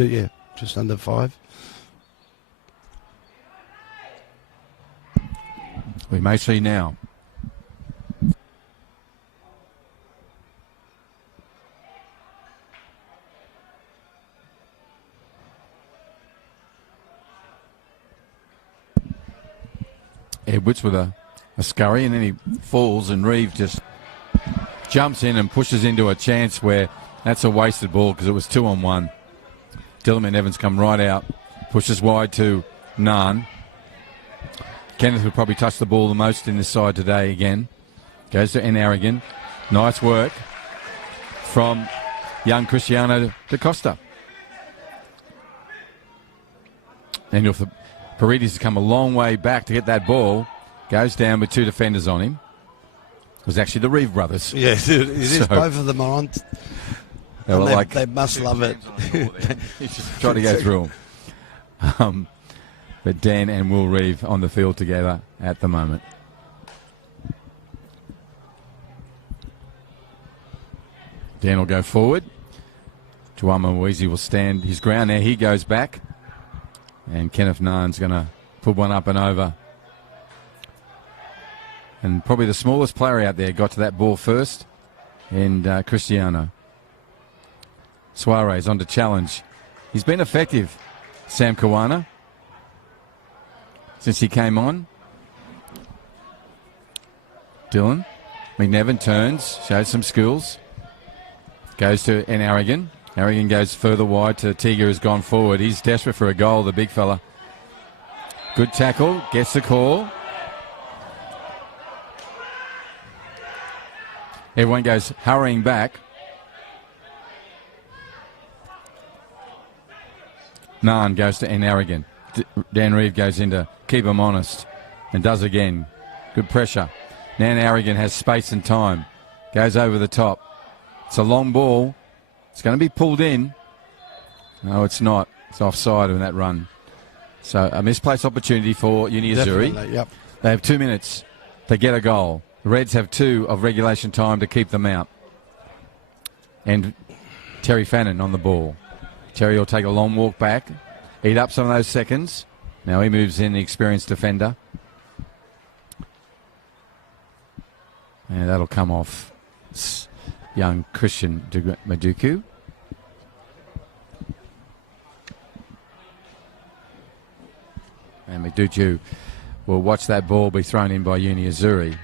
just under 5. We may see now. Edwards with a scurry, and then he falls, and Reeve just jumps in and pushes into a chance where that's a wasted ball, because it was 2-on-1. Dillerman Evans come right out, pushes wide to Naan. Kenneth will probably touch the ball the most in this side today again. Goes to Enarigan. Nice work from young Cristiano da Costa. And if Paredes has come a long way back to get that ball, goes down with 2 defenders on him. It was actually the Reeve brothers. Yes, it is. So, both of them are on. They must love it. He's just trying to go through them. But Dan and Will Reeve on the field together at the moment. Dan will go forward. Juama Mwizi will stand his ground. Now he goes back. And Kenneth Nairn's going to put one up and over. And probably the smallest player out there got to that ball first. And Cristiano. Suarez on to challenge. He's been effective, Sam Kawana, since he came on. Dylan McNevin turns, shows some skills. Goes to Enarigan. Harrigan goes further wide to Tiga, has gone forward. He's desperate for a goal, the big fella. Good tackle, gets the call. Everyone goes hurrying back. Naan goes to Enarigan. Dan Reeve goes in to keep him honest and does again. Good pressure. Now Enarigan has space and time. Goes over the top. It's a long ball. It's going to be pulled in. No, it's not. It's offside in that run. So a misplaced opportunity for Uni Azzurri. Yep. They have 2 minutes to get a goal. The Reds have 2 of regulation time to keep them out. And Terry Fannin on the ball. Terry will take a long walk back, eat up some of those seconds. Now he moves in, the experienced defender. And that'll come off young Christian Maduku. And Maduku will watch that ball be thrown in by Uni Azzurri.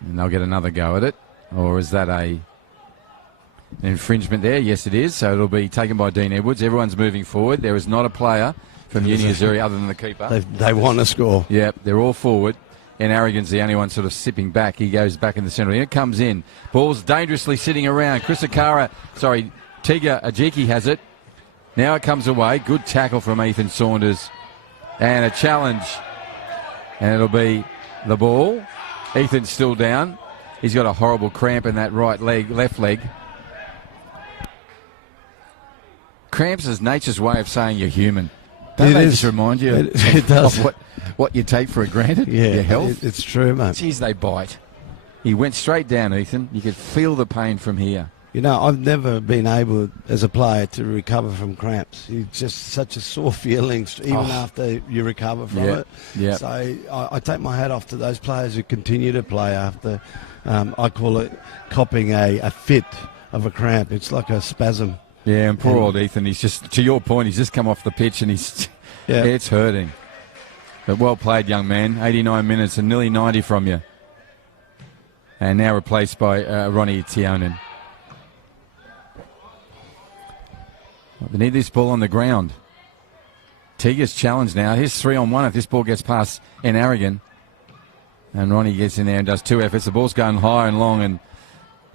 And they'll get another go at it. Or is that an infringement there? Yes, it is. So it'll be taken by Dean Edwards. Everyone's moving forward. There is not a player from Uni Azzurri other than the keeper. They want to score. Yep, they're all forward. And Arrogant's the only one sort of sipping back. He goes back in the centre. Here it comes in. Ball's dangerously sitting around. Tiga Ajiki has it. Now it comes away. Good tackle from Ethan Saunders. And a challenge. And it'll be the ball. Ethan's still down. He's got a horrible cramp in that left leg. Cramps is nature's way of saying you're human. Don't they just remind you it does. of what you take for granted? Yeah, your health? It's true, mate. Jeez, they bite. He went straight down, Ethan. You could feel the pain from here. You know, I've never been able, as a player, to recover from cramps. It's just such a sore feeling, even after you recover from it. Yeah. So I take my hat off to those players who continue to play after, I call it copping a fit of a cramp. It's like a spasm. Yeah, and poor old Ethan, he's just, to your point, he's just come off the pitch and it's hurting. But well played, young man. 89 minutes and nearly 90 from you. And now replaced by Ronnie Tionin. They need this ball on the ground. Tega's challenge now. Here's 3-on-1 if this ball gets past in Aragon. And Ronnie gets in there and does 2 efforts. The ball's going high and long and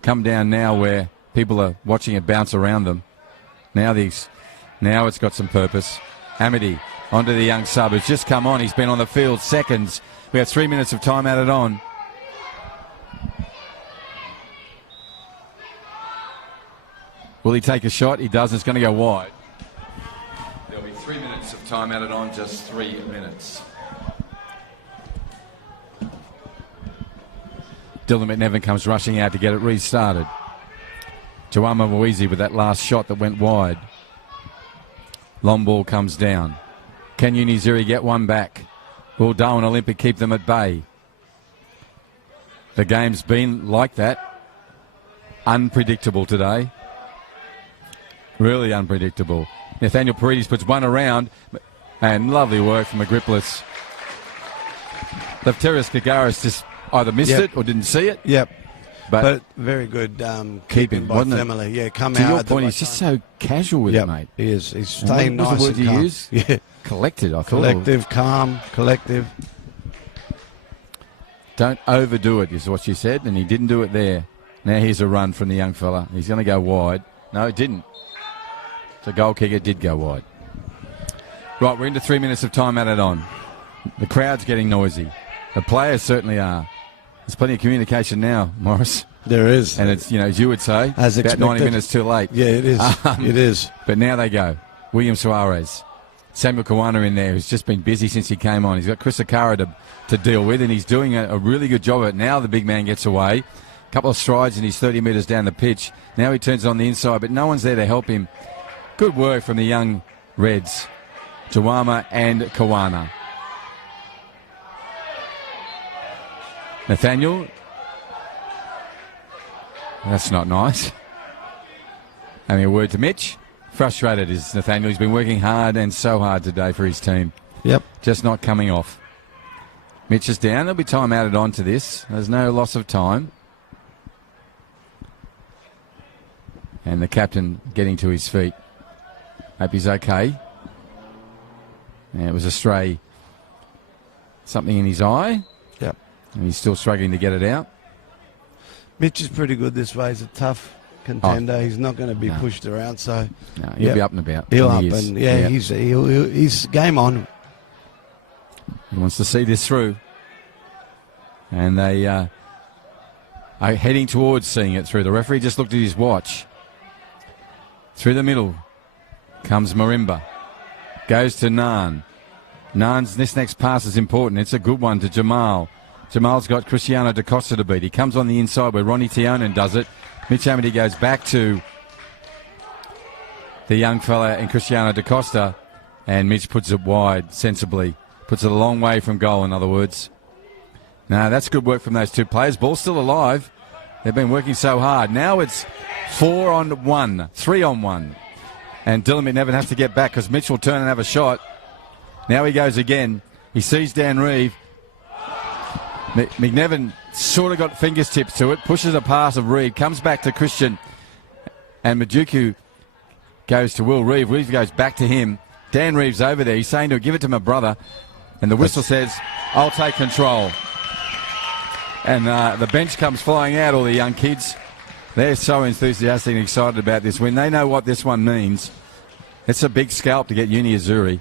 come down now where people are watching it bounce around them. Now it's got some purpose. Amity onto the young sub who's just come on. He's been on the field seconds. We have 3 minutes of time added on. Will he take a shot? He does. It's going to go wide. There'll be 3 minutes of time added on, just 3 minutes. Dylan McNevin comes rushing out to get it restarted. Jawama Mweezi with that last shot that went wide. Long ball comes down. Can Azzurri get one back? Will Darwin Olympic keep them at bay? The game's been like that. Unpredictable today. Really unpredictable. Nathaniel Paredes puts one around, and lovely work from a gripless. Lefteris Kagaris just either missed it or didn't see it. Yep. But very good keeping by Family. Yeah, come to out. To your point, he's just so casual with it, mate. He is. He's staying nice and calm. Use? Yeah. Collected, I thought. Collective, calm, collective. Don't overdo it, is what she said, and he didn't do it there. Now here's a run from the young fella. He's going to go wide. No, it didn't. The goal kicker did go wide. Right, we're into 3 minutes of time added on. The crowd's getting noisy. The players certainly are. There's plenty of communication now, Morris. There is. And it's, as you would say, as about expected. 90 minutes too late. Yeah, it is. It is. But now they go. William Suarez. Samuel Kawana in there, who's just been busy since he came on. He's got Chris Akara to deal with, and he's doing a really good job of it. Now the big man gets away. A couple of strides, and he's 30 metres down the pitch. Now he turns it on the inside, but no one's there to help him. Good work from the young Reds, Jawama and Kawana. Nathaniel. That's not nice. Having a word to Mitch. Frustrated is Nathaniel. He's been working hard and so hard today for his team. Yep. Just not coming off. Mitch is down. There'll be time added on to this. There's no loss of time. And the captain getting to his feet. Hope he's okay. And it was a stray. Something in his eye. Yep. And he's still struggling to get it out. Mitch is pretty good this way. He's a tough contender. He's not going to be pushed around, so he'll be up and about. He'll up and he's game on. He wants to see this through, and they are heading towards seeing it through. The referee just looked at his watch. Through the middle comes Marimba, goes to Nan. This next pass is important. It's a good one to Jamal. Jamal's got Cristiano Da Costa to beat. He comes on the inside where Ronnie Tionan does it. Mitch Amity goes back to the young fella and Cristiano Da Costa, and Mitch puts it wide sensibly. Puts it a long way from goal, in other words. Now, that's good work from those two players. Ball's still alive. They've been working so hard. Now it's 4-on-1, 3-on-1. And Dylan McNevin has to get back because Mitch will turn and have a shot. Now he goes again. He sees Dan Reeve. McNevin sort of got fingertips to it, pushes a pass of Reeve, comes back to Christian, and Majuku goes to Will Reeve. Reeve goes back to him. Dan Reeve's over there. He's saying to give it to my brother, and the whistle says, I'll take control. And the bench comes flying out, all the young kids. They're so enthusiastic and excited about this win. They know what this one means. It's a big scalp to get Azzurri.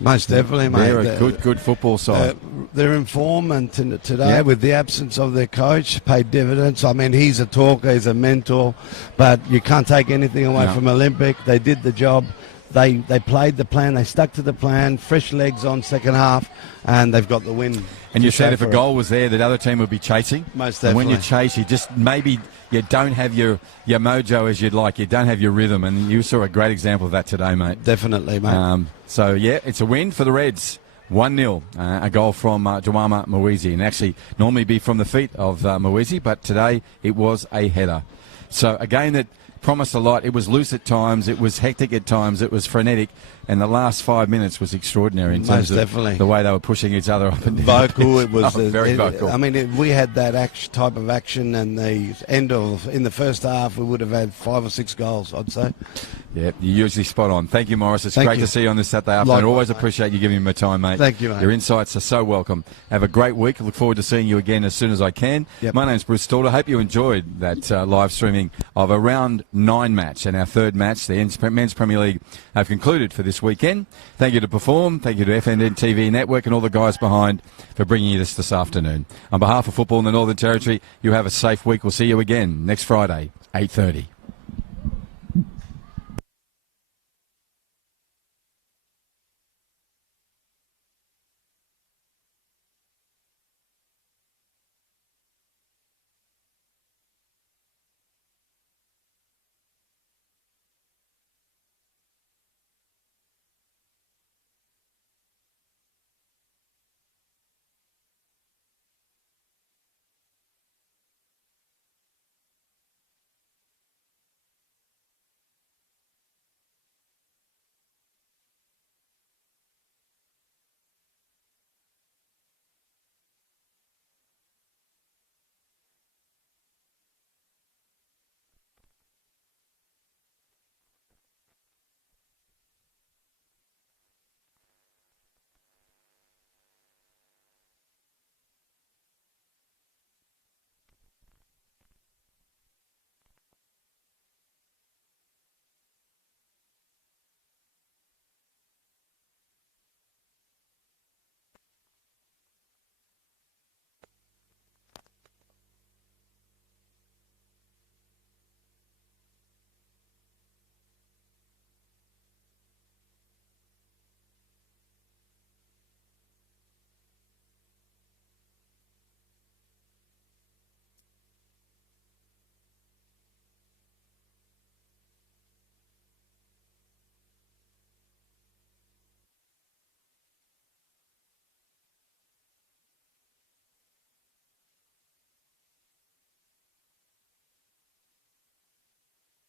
Most definitely, mate. They're a good football side. They're in form, and today, with the absence of their coach, paid dividends. I mean, he's a talker, he's a mentor, but you can't take anything away from Olympic. They did the job. They played the plan. They stuck to the plan. Fresh legs on second half, and they've got the win. And you said if a goal was there, the other team would be chasing. Most definitely. And when you chase, you just maybe you don't have your mojo as you'd like. You don't have your rhythm, and you saw a great example of that today, mate. Definitely, mate. So, it's a win for the Reds. 1-0, a goal from Jawama Mweezi. And actually, normally be from the feet of Mweezi, but today it was a header. So, a game that promised a lot. It was loose at times. It was hectic at times. It was frenetic. And the last 5 minutes was extraordinary in terms of the way they were pushing each other up and down. Vocal. It was very vocal. I mean, we had that type of action, and the end of in the first half, we would have had 5 or 6 goals, I'd say. Yeah, you're usually spot on. Thank you, Morris. It's Thank great you. to see you on this Saturday afternoon. Likewise, Always mate. appreciate you giving me my time, mate. Thank you, mate. Your insights are so welcome. Have a great week. Look forward to seeing you again as soon as I can. Yep. My name's Bruce Stalder. Hope you enjoyed that live streaming of a round 9 match and our third match. The Men's Premier League have concluded for this weekend. Thank you to Perform. Thank you to FNN TV Network and all the guys behind for bringing you this afternoon. On behalf of football in the Northern Territory, you have a safe week. We'll see you again next Friday, 8:30.